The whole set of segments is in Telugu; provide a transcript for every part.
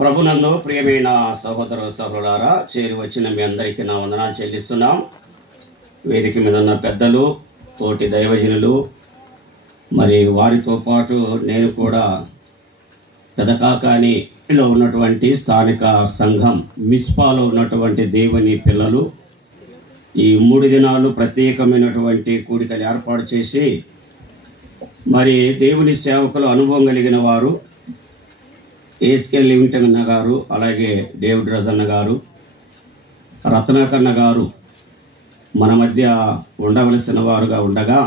ప్రభునందు ప్రియమైన సహోదర సహోదరులారా, చేరి వచ్చిన మీ అందరికీ నా వందనాలు చెల్లిస్తున్నాం. వేదిక మీద ఉన్న పెద్దలు, తోటి దైవజనులు, మరి వారితో పాటు నేను కూడా పెదకాకానిలో ఉన్నటువంటి స్థానిక సంఘం మిస్పాలో ఉన్నటువంటి దేవుని పిల్లలు ఈ 3 దినాలు ప్రత్యేకమైనటువంటి కూడికలు ఏర్పాటు చేసి మరి దేవుని సేవకులు అనుభవం కలిగిన వారు ఏస్కెల్ లివింగ్టన్ అన్న గారు, అలాగే డేవిడ్ రజన్న గారు, రత్నాకన్న గారు మన మధ్య ఉండవలసిన వారుగా ఉండగా,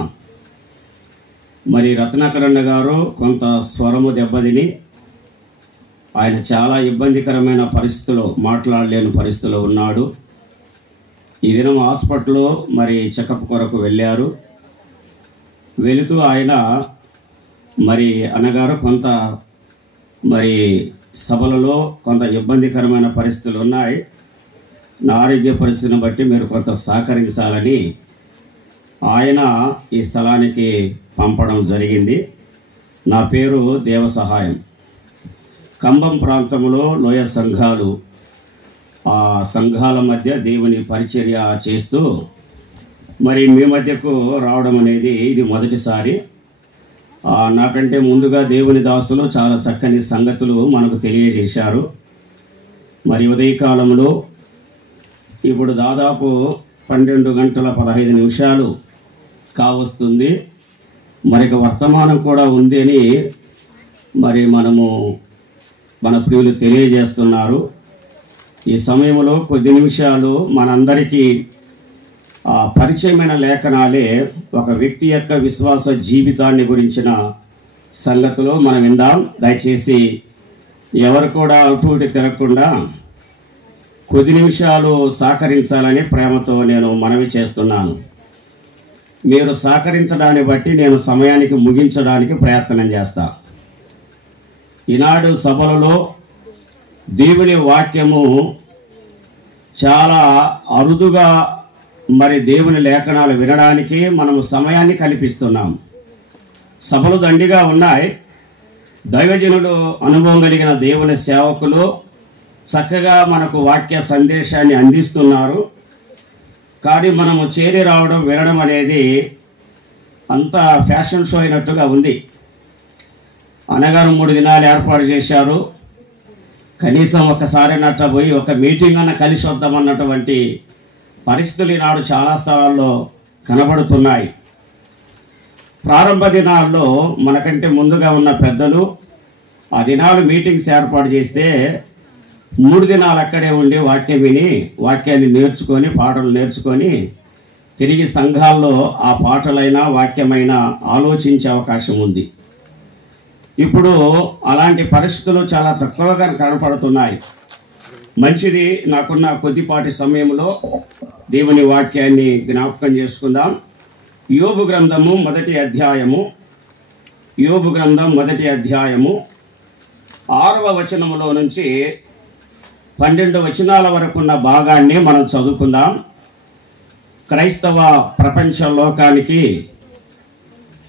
మరి రత్నాకరన్న గారు కొంత స్వరము దెబ్బతిని ఆయన చాలా ఇబ్బందికరమైన పరిస్థితిలో, మాట్లాడలేని పరిస్థితిలో ఉన్నాడు. ఈ దినం హాస్పిటల్లో మరి చెకప్ కొరకు వెళ్ళారు. వెళుతూ ఆయన మరి అన్నగారు కొంత మరి సభలలో కొంత ఇబ్బందికరమైన పరిస్థితులు ఉన్నాయి, నా ఆరోగ్య పరిస్థితిని బట్టి మీరు కొంత సహకరించాలని ఆయన ఈ స్థలానికి పంపడం జరిగింది. నా పేరు దేవసహాయం. కంబం ప్రాంతంలో లోయ సంఘాలు, ఆ సంఘాల మధ్య దేవుని పరిచర్య చేస్తూ మరి మీ మధ్యకు రావడం అనేది ఇది మొదటిసారి. నాకంటే ముందుగా దేవుని దాసులు చాలా చక్కని సంగతులు మనకు తెలియజేశారు. మరి ఉదయకాలంలో ఇప్పుడు దాదాపు 12:15 కావస్తుంది. మరొక వర్తమానం కూడా ఉంది అని మరి మన ప్రియులు తెలియజేస్తున్నారు. ఈ సమయంలో కొద్ది నిమిషాలు మనందరికీ పరిచయమైన లేఖనాలే ఒక వ్యక్తి యొక్క విశ్వాస జీవితాన్ని గురించిన సంగతులు మనం విందాం. దయచేసి ఎవరు కూడా అటు ఇటు తిరగకుండా కొద్ది నిమిషాలు సహకరించాలని ప్రేమతో నేను మనవి చేస్తున్నాను. మీరు సహకరించడాన్ని బట్టి నేను సమయానికి ముగించడానికి ప్రయత్నం చేస్తా. ఈనాడు సభలలో దేవుని వాక్యము చాలా అరుదుగా మరి దేవుని లేఖనాలు వినడానికి మనము సమయాన్ని కల్పిస్తున్నాం. సభలు దండిగా ఉన్నాయి. దైవజనులు, అనుభవం కలిగిన దేవుని సేవకులు చక్కగా మనకు వాక్య సందేశాన్ని అందిస్తున్నారు. కానీ మనము చేరి రావడం, వినడం అనేది అంత ఫ్యాషన్ షో అయినట్టుగా ఉంది. అన్నగారు 3 దినాలు ఏర్పాటు చేశారు. కనీసం ఒక్కసారి పోయి ఒక మీటింగ్ అన్న కలిసి వద్దామన్నటువంటి పరిస్థితులు ఈనాడు చాలా స్థలాల్లో కనబడుతున్నాయి. ప్రారంభ దినాల్లో మనకంటే ముందుగా ఉన్న పెద్దలు ఆ దినాలు మీటింగ్స్ ఏర్పాటు చేస్తే 3 దినాలు అక్కడే ఉండి వాక్యం విని, వాక్యాన్ని నేర్చుకొని, పాటలు నేర్చుకొని తిరిగి సంఘాల్లో ఆ పాటలైనా వాక్యమైనా ఆలోచించే అవకాశం ఉంది. ఇప్పుడు అలాంటి పరిస్థితులు చాలా తక్కువగా కనపడుతున్నాయి. మంచిది, నాకున్న కొద్దిపాటి సమయంలో దేవుని వాక్యాన్ని జ్ఞాపకం చేసుకుందాం. యోబు గ్రంథము 1వ అధ్యాయము, యోబు గ్రంథం 1వ అధ్యాయము 6వ వచనములో నుంచి 12 వచనాల వరకు ఉన్న భాగాన్ని మనం చదువుకుందాం. క్రైస్తవ ప్రపంచ లోకానికి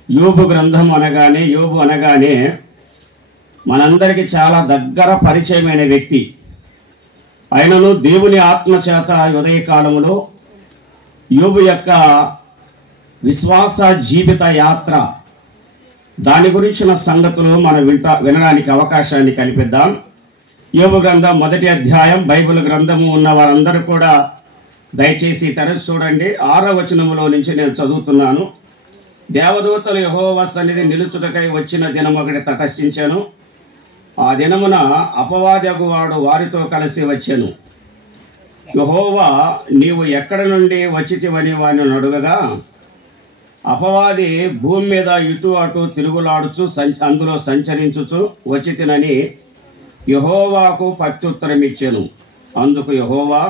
యోబు గ్రంథం అనగానే, యోబు అనగానే మనందరికీ చాలా దగ్గర పరిచయమైన వ్యక్తి. ఆయనను దేవుని ఆత్మచేత ఉదయకాలములో యోబు యొక్క విశ్వాస జీవిత యాత్ర, దాని గురించిన సంగతులు మనం వినడానికి అవకాశాన్ని కల్పిద్దాం. యోబు గ్రంథం 1వ అధ్యాయం బైబిల్ గ్రంథము ఉన్న వారందరూ కూడా దయచేసి తెరచి చూడండి. 6వ వచనములో నుంచి నేను చదువుతున్నాను. దేవదూతలు యెహోవా సన్నిధి నిలుచుటకై వచ్చిన దినం ఒకటి తటస్థించాను. ఆ దినమున అపవాదగువాడు వారితో కలిసి వచ్చెను. యెహోవా, నీవు ఎక్కడి నుండి వచ్చితివని వారిని అడుగగా, అపవాది భూమి మీద ఇటు అటు తిరుగులాడుచు అందులో సంచరించుచు వచ్చితినని యెహోవాకు ప్రత్యుత్తరం ఇచ్చెను. అందుకు యెహోవా,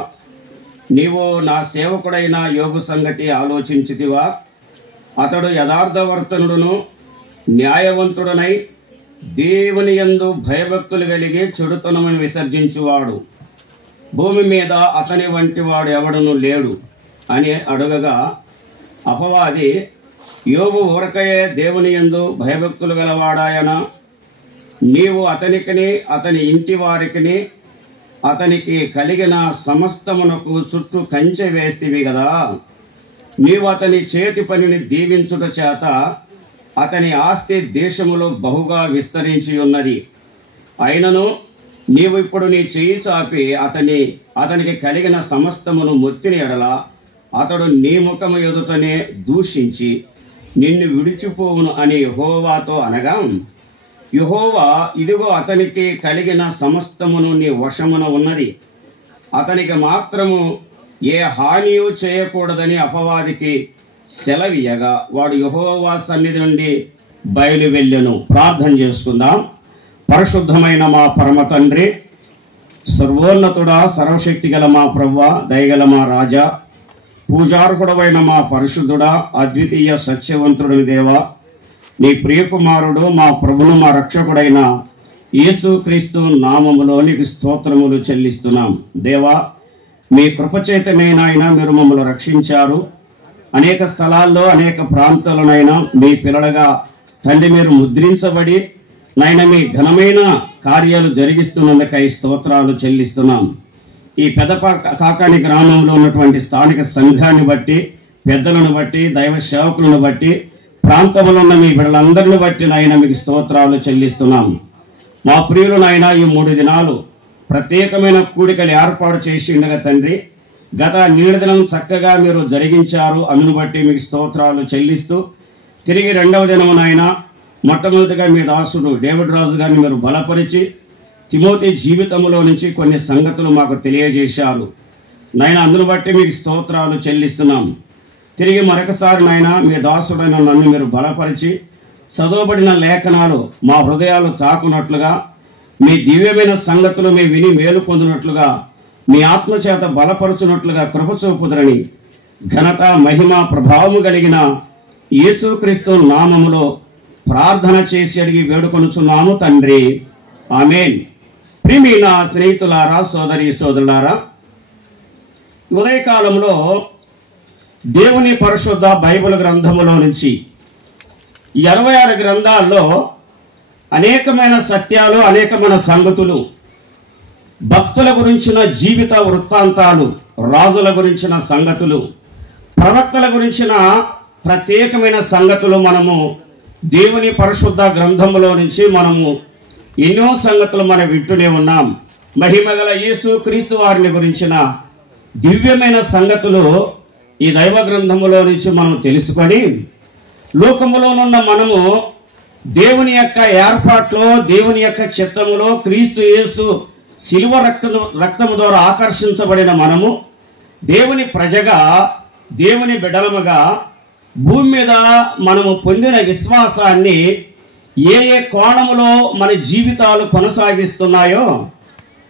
నీవు నా సేవకుడైన యోబు సంగతి ఆలోచించితివా? అతడు యథార్థవర్తనుడును న్యాయవంతుడనై దేవుని యందు భయభక్తులు కలిగి చెడుతనమును విసర్జించువాడు. భూమి మీద అతని వంటి వాడు ఎవడను లేడు అని అడుగగా, అపవాది, యోబు ఊరకయే దేవుని యందు భయభక్తులు గలవాడాయన, నీవు అతనికిని అతని ఇంటి వారికిని అతనికి కలిగిన సమస్తమునకు చుట్టూ కంచె వేస్తేవి కదా. నీవు అతని చేతి పనిని దీవించుట చేత అతని ఆస్తి దేశములో బహుగా విస్తరించి ఉన్నది. అయినను నీవు ఇప్పుడు నీ చెయ్యి చాపి అతనికి కలిగిన సమస్తమును మొత్తిన ఎడల అతడు నీ ముఖము ఎదుటనే దూషించి నిన్ను విడిచిపోవును అని యెహోవాతో అనగా, యెహోవా, ఇదిగో అతనికి కలిగిన సమస్తమును నీ వశమున ఉన్నది, అతనికి మాత్రము ఏ హానియు చేయకూడదని అపవాదికి సెలవియగా వాడు యెహోవా సన్నిధి నుండి బయలు వెళ్ళెను. ప్రార్థన చేసుకుందాం. పరిశుద్ధమైన మా పరమ తండ్రి, సర్వోన్నతుడా, సర్వశక్తి గల మా ప్రభువా, దయగల మా రాజా, పూజార్హుడవైన మా పరిశుద్ధుడా, అద్వితీయ సత్యవంతుడిని దేవా, నీ ప్రియకుమారుడు మా ప్రభువు మా రక్షకుడైన యేసుక్రీస్తు నామములో నీకు స్తోత్రములు చెల్లిస్తున్నాం. దేవా, మీ కృపచేతనైనా మీరు మమ్మల్ని రక్షించారు. అనేక స్థలాల్లో అనేక ప్రాంతాలనైనా మీ పిల్లలుగా తండ్రి మీరు ముద్రించబడి నాయన మీ ఘనమైన కార్యాలు జరిగిస్తున్నందుకై స్తోత్రాలు చెల్లిస్తున్నాం. ఈ కాకాని గ్రామంలో ఉన్నటువంటి స్థానిక సంఘాన్ని బట్టి, పెద్దలను బట్టి, దైవ సేవకులను బట్టి, ప్రాంతంలో ఉన్న మీ బిడ్డలందరిని బట్టి నాయన మీకు స్తోత్రాలు చెల్లిస్తున్నాం. మా ప్రియులు నాయన ఈ 3 దినాలు ప్రత్యేకమైన కూడికలు ఏర్పాటు చేసి ఉండగా తండ్రి, గత 7 దినం చక్కగా మీరు జరిగించారు. అందును బట్టి మీకు స్తోత్రాలు చెల్లిస్తూ తిరిగి 2వ దినం నాయన మొట్టమొదటిగా మీ దాసుడు డేవిడ్ రాజు గారిని మీరు బలపరిచి తిమోతి జీవితంలో నుంచి కొన్ని సంగతులు మాకు తెలియజేశారు నాయన. అందును బట్టి మీకు స్తోత్రాలు చెల్లిస్తున్నాం. తిరిగి మరొకసారి నాయన మీ దాసుడైన నన్ను మీరు బలపరిచి చదవబడిన లేఖనాలు మా హృదయాలు తాకున్నట్లుగా, మీ దివ్యమైన సంగతులు మీ విని మేలు పొందినట్లుగా, మీ ఆత్మచేత బలపరుచున్నట్లుగా కృప చూపుదరని ఘనత, మహిమ, ప్రభావము కలిగిన యేసుక్రీస్తు నామములో ప్రార్థన చేసి అడిగి వేడుకొనుచున్నాము తండ్రి, ఆమేన్. ప్రియమైన స్నేహితులారా, సోదరి సోదరులారా, ఉదయకాలంలో దేవుని పరిశుద్ధ బైబిల్ గ్రంథములో నుంచి 26 గ్రంథాల్లో అనేకమైన సత్యాలు, అనేకమైన సంగతులు, భక్తుల గురించిన జీవిత వృత్తాంతాలు, రాజుల గురించిన సంగతులు, ప్రవక్తల గురించిన ప్రత్యేకమైన సంగతులు మనము దేవుని పరిశుద్ధ గ్రంథములో నుంచి మనము ఎన్నో సంగతులు మనం వింటూనే ఉన్నాం. మహిమగల యేసుక్రీస్తు వారిని గురించిన దివ్యమైన సంగతులు ఈ దైవ గ్రంథములో నుంచి మనం తెలుసుకొని లోకములోనున్న మనము దేవుని యొక్క ఏర్పాట్లో, దేవుని యొక్క చిత్తములో క్రీస్తు యేసు శిలువ రక్తము ద్వారా ఆకర్షించబడిన మనము దేవుని ప్రజగా, దేవుని బిడ్డలముగా భూమి మీద మనము పొందిన విశ్వాసాన్ని ఏ ఏ కోణములో మన జీవితాలు కొనసాగిస్తున్నాయో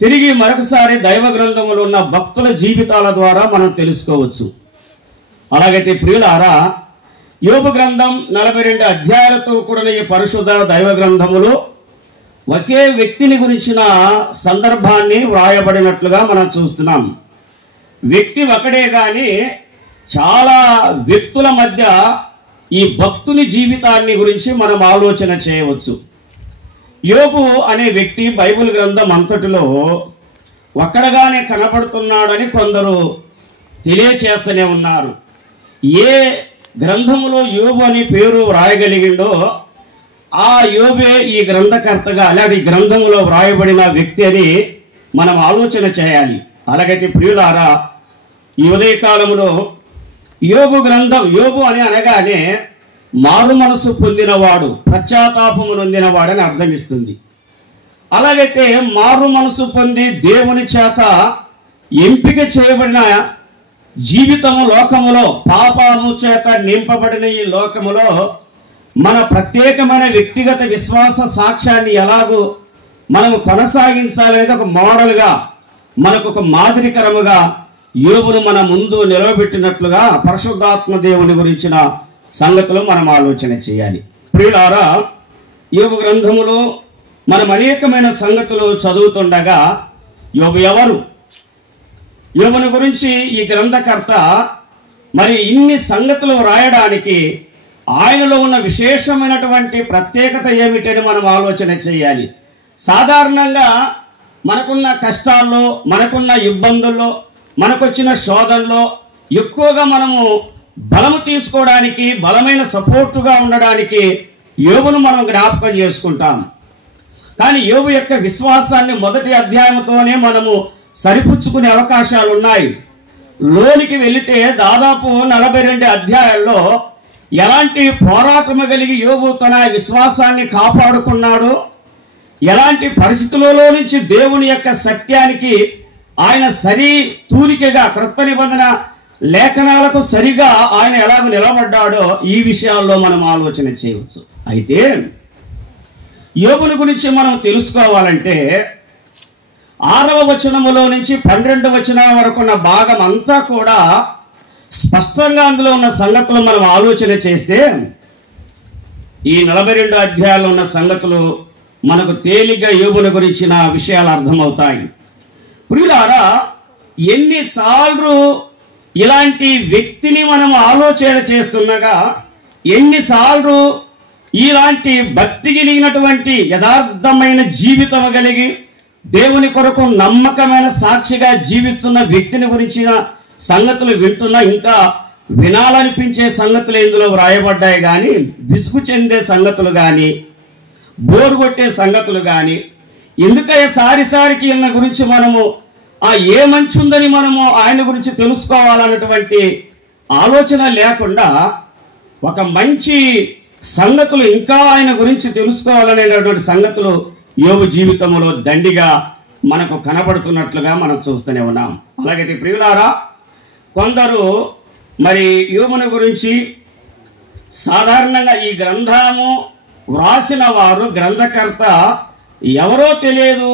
తిరిగి మరొకసారి దైవ గ్రంథములో ఉన్న భక్తుల జీవితాల ద్వారా మనం తెలుసుకోవచ్చు. అలాగైతే ప్రియులారా, యోబు గ్రంథం 42 అధ్యాయాలతో కూడిన ఈ పరిశుద్ధ దైవ గ్రంథములో ఒకే వ్యక్తిని గురించిన సందర్భాన్ని వ్రాయబడినట్లుగా మనం చూస్తున్నాం. వ్యక్తి ఒకడే కానీ చాలా వ్యక్తుల మధ్య ఈ భక్తుని జీవితాన్ని గురించి మనం ఆలోచన చేయవచ్చు. యోబు అనే వ్యక్తి బైబిల్ గ్రంథం అంతటిలో ఒక్కడగానే కనబడుతున్నాడని కొందరు తెలియచేస్తూనే ఉన్నారు. ఏ గ్రంథములో యోబు అని పేరు వ్రాయగలిగిండో ఆ యోబే ఈ గ్రంథకర్తగా, అలాంటి గ్రంథములో వ్రాయబడిన వ్యక్తి అని మనం ఆలోచన చేయాలి. అలాగైతే ప్రియులారా, ఈ ఉదయకాలంలో యోబు గ్రంథం, యోబు అని అనగానే మారు మనసు పొందినవాడు, పశ్చాత్తాపము నొందినవాడని అర్థమిస్తుంది. అలాగైతే మారు మనసు పొంది దేవుని చేత ఎంపిక చేయబడిన జీవితము లోకములో, పాపము చేత నింపబడిన ఈ లోకములో మన ప్రత్యేకమైన వ్యక్తిగత విశ్వాస సాక్ష్యాన్ని ఎలాగూ మనము కొనసాగించాలనేది ఒక మోడల్గా, మనకు ఒక మాదిరికరముగా యోబును మన ముందు నిలవబెట్టినట్లుగా పరిశుద్ధాత్మ దేవుని గురించిన సంగతులు మనం ఆలోచన చేయాలి. ప్రియులారా, యోబు గ్రంథములో మనం అనేకమైన సంగతులు చదువుతుండగా యోబు ఎవరు, యోబుని గురించి ఈ గ్రంథకర్త మరి ఇన్ని సంగతులు వ్రాయడానికి ఆయనలో ఉన్న విశేషమైనటువంటి ప్రత్యేకత ఏమిటని మనం ఆలోచన చేయాలి. సాధారణంగా మనకున్న కష్టాల్లో, మనకున్న ఇబ్బందుల్లో, మనకొచ్చిన శోధనలో ఎక్కువగా మనము బలము తీసుకోవడానికి, బలమైన సపోర్టుగా ఉండడానికి యోబును మనం జ్ఞాపకం చేసుకుంటాం. కానీ యోబు యొక్క విశ్వాసాన్ని మొదటి అధ్యాయంతోనే మనము సరిపుచ్చుకునే అవకాశాలు ఉన్నాయి. లోనికి వెళితే దాదాపు 42 అధ్యాయాల్లో ఎలాంటి పోరాటము కలిగి యోబు తన విశ్వాసాన్ని కాపాడుకున్నాడు, ఎలాంటి పరిస్థితులలో నుంచి దేవుని యొక్క సత్యానికి ఆయన సరి తూలికగా క్రొత్త నిబంధన లేఖనాలకు సరిగా ఆయన ఎలాగ నిలబడ్డాడో ఈ విషయాల్లో మనం ఆలోచన చేయవచ్చు. అయితే యోబుని గురించి మనం తెలుసుకోవాలంటే 6వ వచనములో నుంచి 12వ వచనం వరకు ఉన్న భాగం అంతా కూడా స్పష్టంగా అందులో ఉన్న సంగతులు మనం ఆలోచన చేస్తే ఈ 42 అధ్యాయాల్లో ఉన్న సంగతులు మనకు తేలిగ్గా యోబుని గురించిన విషయాలు అర్థమవుతాయి. ప్రియులారా, ఎన్నిసార్లు ఇలాంటి వ్యక్తిని మనం ఆలోచన చేస్తుండగా, ఎన్నిసార్లు ఇలాంటి భక్తి కలిగినటువంటి యథార్థమైన జీవితం కలిగి దేవుని కొరకు నమ్మకమైన సాక్షిగా జీవిస్తున్న వ్యక్తిని గురించిన సంగతులు వింటున్నా ఇంకా వినాలనిపించే సంగతులు ఇందులో వ్రాయబడ్డాయి. కానీ విసుగు చెందే సంగతులు కానీ, బోరు కొట్టే సంగతులు కానీ, ఎందుకయ్యా సారిసారికి ఈయన గురించి మనము ఏ మంచి ఉందని మనము ఆయన గురించి తెలుసుకోవాలన్నటువంటి ఆలోచన లేకుండా ఒక మంచి సంగతులు ఇంకా ఆయన గురించి తెలుసుకోవాలనేటువంటి సంగతులు యోబు జీవితంలో దండిగా మనకు కనబడుతున్నట్లుగా మనం చూస్తూనే ఉన్నాం. అలాగైతే ప్రియులారా, కొందరు మరి యోబుని గురించి సాధారణంగా ఈ గ్రంథము వ్రాసిన వారు గ్రంథకర్త ఎవరో తెలియదు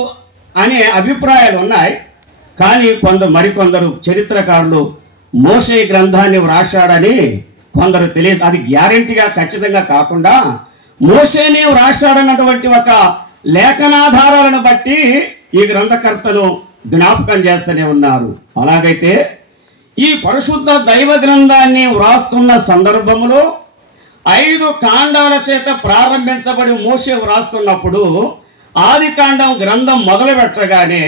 అనే అభిప్రాయాలు ఉన్నాయి. కానీ మరికొందరు చరిత్రకారులు మోషే గ్రంథాన్ని వ్రాశాడని కొందరు తెలియదు. అది గ్యారెంటీగా ఖచ్చితంగా కాకుండా మోషేనే వ్రాశాడన్నటువంటి ఒక లేఖనాధారాలను బట్టి ఈ గ్రంథకర్తను జ్ఞాపకం చేస్తూనే ఉన్నారు. అలాగైతే ఈ పరిశుద్ధ దైవ గ్రంథాన్ని వ్రాస్తున్న సందర్భంలో 5 కాండాల చేత ప్రారంభించబడి మోషే వ్రాస్తున్నప్పుడు ఆదికాండం గ్రంథం మొదలు పెట్టగానే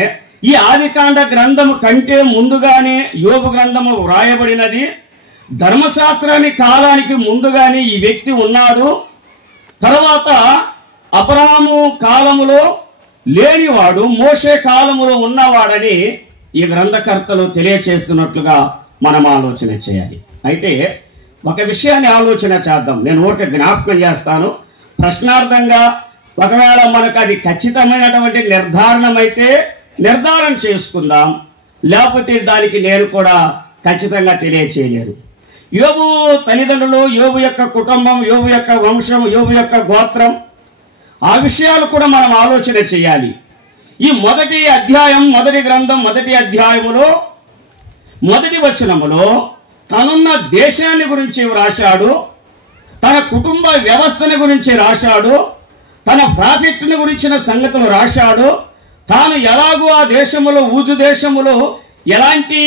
ఈ ఆదికాండ గ్రంథము కంటే ముందుగానే యోబు గ్రంథము వ్రాయబడినది. ధర్మశాస్త్రాన్ని కాలానికి ముందుగానే ఈ వ్యక్తి ఉన్నాడు. తర్వాత అబ్రహాము కాలములో లేనివాడు, మోషే కాలములో ఉన్నవాడని ఈ గ్రంథకర్తలు తెలియచేస్తున్నట్లుగా మనం ఆలోచన చేయాలి. అయితే ఒక విషయాన్ని ఆలోచన చేద్దాం. నేను ఊరికే జ్ఞాపకం చేస్తాను. ప్రశ్నార్థంగా ఒకవేళ మనకు అది ఖచ్చితమైనటువంటి నిర్ధారణమైతే నిర్ధారణ చేసుకుందాం, లేకపోతే దానికి నేను కూడా ఖచ్చితంగా తెలియచేయలేను. యోబు తల్లిదండ్రులు, యోబు యొక్క కుటుంబం, యోబు యొక్క వంశం, యోబు యొక్క గోత్రం, ఆ విషయాలు కూడా మనం ఆలోచన చేయాలి. ఈ మొదటి అధ్యాయం, మొదటి గ్రంథం మొదటి అధ్యాయములో మొదటి వచనములో తనున్న దేశాన్ని గురించి వ్రాశాడు, తన కుటుంబ వ్యవస్థను గురించి రాశాడు, తన ప్రాఫిట్ని గురించిన సంగతులు రాశాడు. తాను ఎలాగో ఆ దేశములో, ఊజు దేశములో ఎలాంటి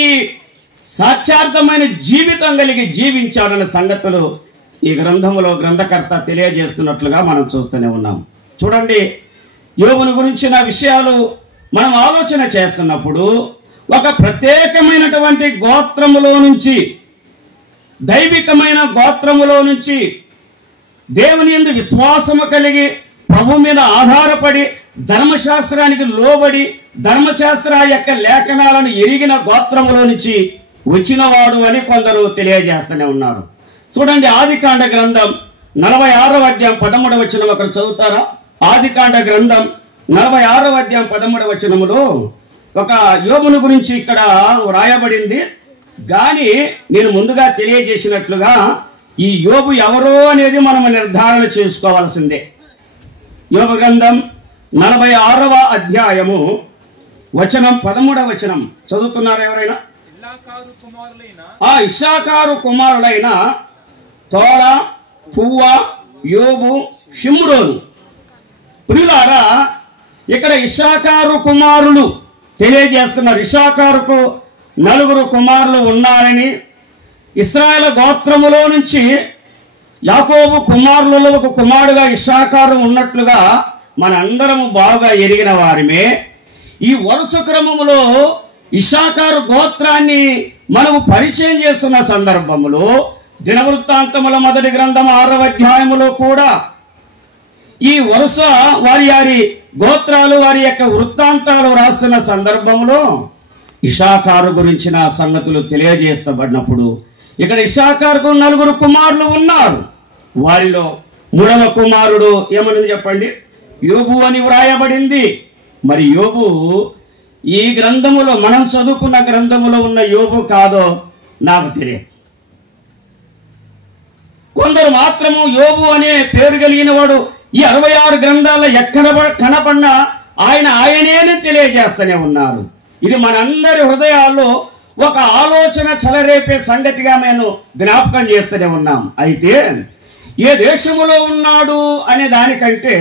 సాక్షార్థమైన జీవితం కలిగి జీవించాడన్న సంగతులు ఈ గ్రంథములో గ్రంథకర్త తెలియజేస్తున్నట్లుగా మనం చూస్తూనే ఉన్నాం. చూడండి, యోబుని గురించిన విషయాలు మనం ఆలోచన చేస్తున్నప్పుడు ఒక ప్రత్యేకమైనటువంటి గోత్రములో నుంచి, దైవికమైన గోత్రములో నుంచి, దేవుని యందు విశ్వాసము కలిగి ప్రభు మీద ఆధారపడి ధర్మశాస్త్రానికి లోబడి ధర్మశాస్త్ర యొక్క లేఖనాలను ఎరిగిన గోత్రములో నుంచి వచ్చినవాడు అని కొందరు తెలియజేస్తూనే ఉన్నారు. చూడండి, ఆదికాండ గ్రంథం 46వ అధ్యాయం 13వ వచనం ఒకరు చదువుతారా? ఆదికాండ గ్రంథం 46వ అధ్యాయం 13వ వచనములో ఒక యోబుని గురించి ఇక్కడ వ్రాయబడింది. కానీ నేను ముందుగా తెలియజేసినట్లుగా ఈ యోబు ఎవరో అనేది మనం నిర్ధారణ చేసుకోవాల్సిందే. యోబు గ్రంథం 46వ అధ్యాయము వచనం 13వ వచనం చదువుతున్నారు ఎవరైనా? ఇశ్శాఖారు కుమారులైన తోల, పువ్వ, యోబు, షిమ్రోను. ప్రియులారా, ఇక్కడ ఇశ్శాఖారు కుమారులు తెలియజేస్తున్నారు. ఇశ్శాఖారుకు 4 కుమారులు ఉన్నారని, ఇశ్రాయేలు గోత్రములో నుంచి యాకోబు కుమారులలో ఒక కుమారుడుగా ఇస్సాకారు ఉన్నట్లుగా మనందరము బాగా ఎరిగిన వారిమే. ఈ వరుస క్రమములో ఇస్సాకారు గోత్రాన్ని మనము పరిచయం చేస్తున్న సందర్భంలో దినవృత్తాంతముల మొదటి గ్రంథం 6వ అధ్యాయములో కూడా ఈ వరుస వారి గోత్రాలు వారి యొక్క వృత్తాంతాలు రాస్తున్న సందర్భంలో ఇస్సాకారు గురించిన సంగతులు తెలియజేస్తబడినప్పుడు ఇక్కడ ఇస్సాకారుకు 4 కుమారులు ఉన్నారు. వారిలో 3వ కుమారుడు ఏమని చెప్పండి? యోబు అని వ్రాయబడింది. మరి యోబు ఈ గ్రంథములో మనం చదువుకున్న గ్రంథములో ఉన్న యోబు కాదో నాకు తెలియదు. కొందరు మాత్రము యోబు అనే పేరు కలిగిన వాడు ఈ 66 గ్రంథాల్లో ఎక్కడ కనపడినా ఆయనే తెలియజేస్తూనే ఉన్నారు. ఇది మనందరి హృదయాల్లో ఒక ఆలోచన చెలరేపే సంగతిగా మేము జ్ఞాపకం చేస్తూనే ఉన్నాం. అయితే ఏ దేశములో ఉన్నాడు అనే దానికంటే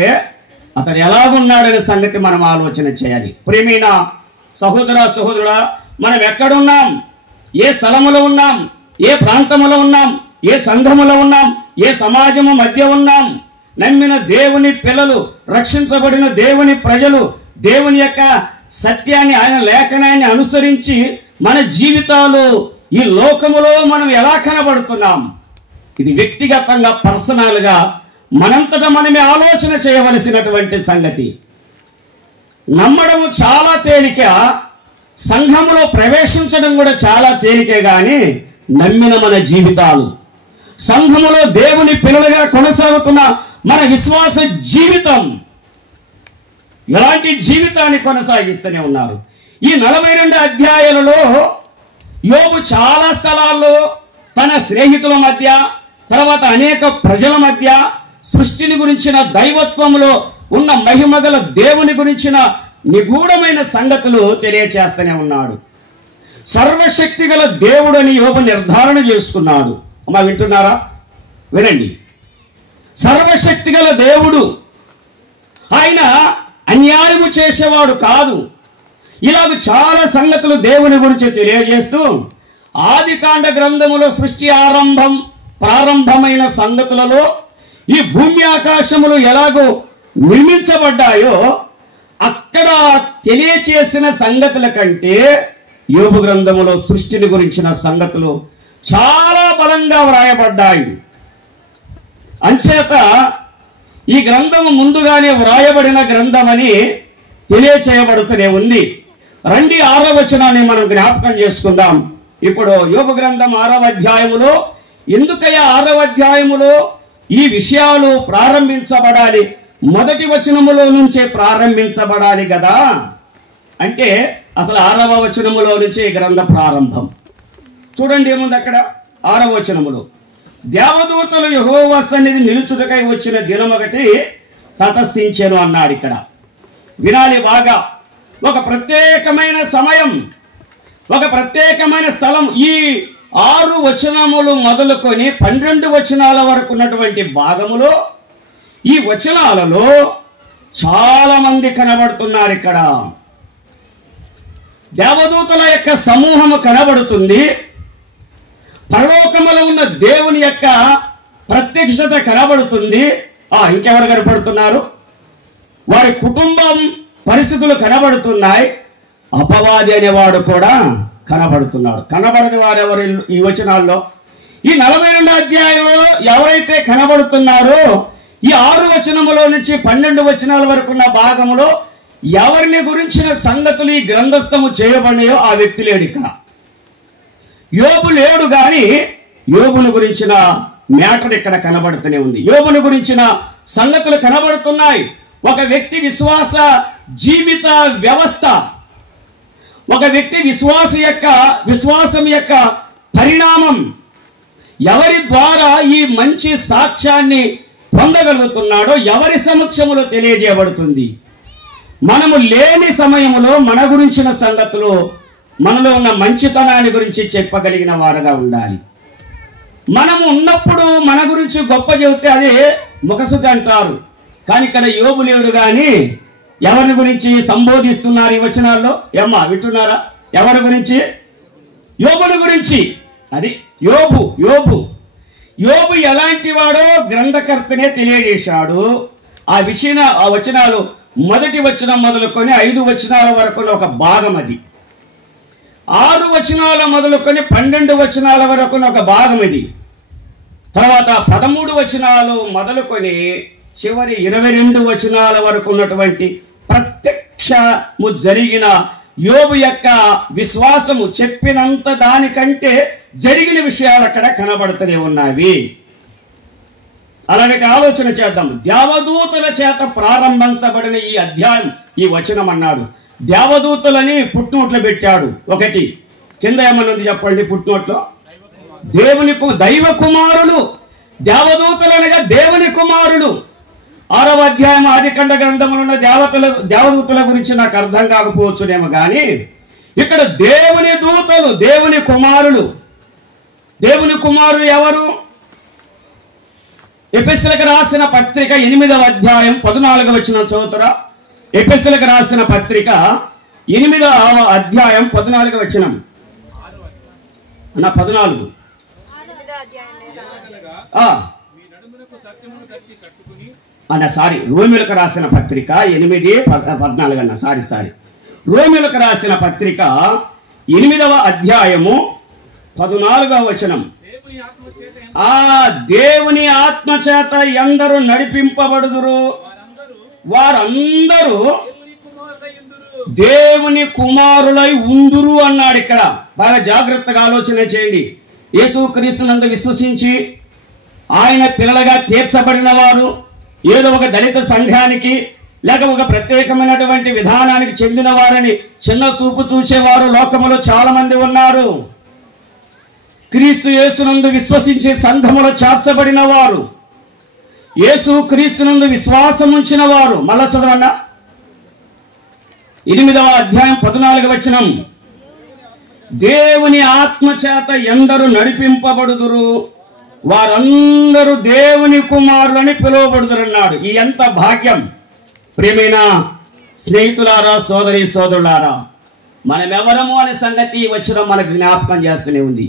అతడు ఎలాగున్నాడనే సంగతి మనం ఆలోచన చేయాలి. ప్రియమైన సహోదరుడా, మనం ఎక్కడున్నాం, ఏ స్థలములో ఉన్నాం, ఏ ప్రాంతములో ఉన్నాం, ఏ సంఘములో ఉన్నాం, ఏ సమాజము మధ్య ఉన్నాం? నమ్మిన దేవుని పిల్లలు, రక్షించబడిన దేవుని ప్రజలు దేవుని యొక్క సత్యాన్ని, ఆయన లేఖనాన్ని అనుసరించి మన జీవితాలు ఈ లోకములో మనం ఎలా కనబడుతున్నాం? ఇది వ్యక్తిగతంగా, పర్సనల్గా మనంతటా మనమే ఆలోచన చేయవలసినటువంటి సంగతి. నమ్మడము చాలా తేలిక, సంఘములో ప్రవేశించడం కూడా చాలా తేలికే. కానీ నమ్మిన మన జీవితాలు, సంఘములో దేవుని పిల్లలుగా కొనసాగుతున్న మన విశ్వాస జీవితం, ఎలాంటి జీవితాన్ని కొనసాగిస్తూనే ఉన్నారు. ఈ 42 అధ్యాయాలలో యోబు చాలా స్థలాల్లో తన స్నేహితుల మధ్య, తర్వాత అనేక ప్రజల మధ్య సృష్టిని గురించిన, దైవత్వంలో ఉన్న మహిమగల దేవుని గురించిన నిగూఢమైన సంగతులు తెలియచేస్తూనే ఉన్నాడు. సర్వశక్తి గల దేవుడని యోబు నిర్ధారణ చేసుకున్నాడు. అమ్మా వింటున్నారా? వినండి. సర్వశక్తి గల దేవుడు, ఆయన అన్యాయము చేసేవాడు కాదు. ఇలాగ చాలా సంగతులు దేవుని గురించి తెలియజేస్తూ ఆదికాండ గ్రంథములో సృష్టి ప్రారంభమైన సంగతులలో ఈ భూమి ఆకాశములు ఎలాగో నిర్మించబడ్డాయో అక్కడ తెలియచేసిన సంగతుల కంటే యోబు గ్రంథములో సృష్టిని గురించిన సంగతులు చాలా బలంగా వ్రాయబడ్డాయి. అంచేత ఈ గ్రంథము ముందుగానే వ్రాయబడిన గ్రంథమని తెలియచేయబడుతూనే ఉంది. రండి 6వ వచనాన్ని మనం జ్ఞాపకం చేసుకుందాం. ఇప్పుడు యోబు గ్రంథం 6వ అధ్యాయములో ఎందుకయ్యా 6వ అధ్యాయములో ఈ విషయాలు ప్రారంభించబడాలి? మొదటి వచనములో నుంచే ప్రారంభించబడాలి కదా. అంటే అసలు 6వ వచనములో నుంచే గ్రంథ ప్రారంభం. చూడండి ఏముంది అక్కడ 6వ వచనములో. దేవదూతలు యెహోవా సన్నిధి నిలుచుటకై వచ్చిన దినమొకటి తటస్థించెను అన్నాడు. ఇక్కడ వినాలి బాగా. ఒక ప్రత్యేకమైన సమయం, ఒక ప్రత్యేకమైన స్థలం. ఈ 6 వచనములు మొదలుకొని 12 వచనాల వరకు ఉన్నటువంటి భాగములో ఈ వచనాలలో చాలా మంది కనబడుతున్నారు. ఇక్కడ దేవదూతల యొక్క సమూహము కనబడుతుంది. పరలోకములో ఉన్న దేవుని యొక్క ప్రత్యక్షత కనబడుతుంది. ఇంకెవరు కనబడుతున్నారు? వారి కుటుంబం పరిస్థితులు కనబడుతున్నాయి. అపవాది అనేవాడు కూడా కనబడుతున్నాడు. కనబడని వారెవరు ఈ వచనాల్లో? ఈ 42 అధ్యాయంలో ఎవరైతే కనబడుతున్నారో ఈ 6 వచనములో నుంచి 12 వచనాల వరకు ఉన్న భాగంలో ఎవరిని గురించిన సంగతులు ఈ గ్రంథస్థము చేయబడినాయో ఆ వ్యక్తి లేడు. ఇక్కడ యోబు లేడు, కానీ యోబును గురించిన మ్యాటర్ ఇక్కడ కనబడుతూనే ఉంది. యోబును గురించిన సంగతులు కనబడుతున్నాయి. ఒక వ్యక్తి విశ్వాస జీవిత వ్యవస్థ, ఒక వ్యక్తి విశ్వాసం యొక్క పరిణామం, ఎవరి ద్వారా ఈ మంచి సాక్ష్యాన్ని పొందగలుగుతున్నాడో ఎవరి సమక్షములో తెలియజేయబడుతుంది. మనము లేని సమయంలో మన గురించిన సంగతులు, మనలో ఉన్న మంచితనాన్ని గురించి చెప్పగలిగిన వారుగా ఉండాలి. మనము ఉన్నప్పుడు మన గురించి గొప్ప చెబితే అదే ముఖసుతి అంటారు. కానీ ఇక్కడ యోబు లేడు, కానీ ఎవరి గురించి సంబోధిస్తున్నారు ఈ వచనాల్లో? ఏమ్మా వింటున్నారా? ఎవరి గురించి? యోబుని గురించి. అది యోబు. యోబు ఎలాంటి వాడో గ్రంథకర్తనే తెలియజేశాడు. ఆ వచనాలు మొదటి వచనం మొదలుకొని 5 వచనాల వరకు ఒక భాగం, అది 6 వచనాల మొదలుకొని 12 వచనాల వరకు ఒక భాగం ఇది. తర్వాత 13 వచనాలు మొదలుకొని చివరి 22 వచనాల వరకు ఉన్నటువంటి ప్రత్యక్షము జరిగిన యోబు యొక్క విశ్వాసము చెప్పినంత దానికంటే జరిగిన విషయాలు అక్కడ కనబడుతూనే ఉన్నవి. అలాగే ఆలోచన చేద్దాం. దేవదూతల చేత ప్రారంభించబడిన ఈ అధ్యాయం, ఈ వచనం అన్నాడు. దేవదూతలని పుట్టినోట్లో పెట్టాడు. ఒకటి కింద ఏమన్నది చెప్పండి? పుట్టినోట్లో దైవ కుమారులు. దేవదూతలు అనగా దేవుని కుమారులు. 6వ అధ్యాయం ఆదికాండ గ్రంథంలో ఉన్న దేవదూతల గురించి నాకు అర్థం కాకపోవచ్చునేమో కానీ ఇక్కడ దేవుని దూతలు, దేవుని కుమారులు. దేవుని కుమారులు ఎవరు? ఎఫెసీయులకు రాసిన పత్రిక 8వ అధ్యాయం 14వ వచనం చదువుతారా? ఎఫెసీయులకు రాసిన పత్రిక 8వ అధ్యాయం 14వ వచనం. అన్న 14. రోమిలకు రాసిన పత్రిక 8:14 అన్న. సారీ రోమిలకు రాసిన పత్రిక 8వ అధ్యాయము 14వ వచనం. దేవుని ఆత్మ చేత ఎందరూ నడిపింపబడుదురు వారందరూ దేవుని కుమారులై ఉందురు అన్నాడు. ఇక్కడ బాగా జాగ్రత్తగా ఆలోచన చేయండి. యేసుక్రీస్తునందు విశ్వసించి ఆయన పిల్లలుగా తీర్చబడిన వారు, ఏదో ఒక దళిత సంఘానికి లేక ఒక ప్రత్యేకమైనటువంటి విధానానికి చెందిన వారిని చిన్న చూపు చూసేవారు లోకములో చాలా మంది ఉన్నారు. క్రీస్తు యేసునందు విశ్వసించి సంఘములో చేర్చబడిన వారు, యేసు క్రీస్తునందు విశ్వాసం ఉంచిన వారు. మళ్ళా చదవన్నా 8వ అధ్యాయం 14వ వచనం. దేవుని ఆత్మ చేత ఎందరూ నడిపింపబడుదురు వారందరూ దేవుని కుమారులని పిలువబడుదురన్నాడు. ఈ ఎంత భాగ్యం! ప్రియమైన స్నేహితులారా, సోదరి సోదరులారా, మనమెవరము అనే సంగతి ఈ వచనం మనకు జ్ఞాపకం చేస్తూనే ఉంది.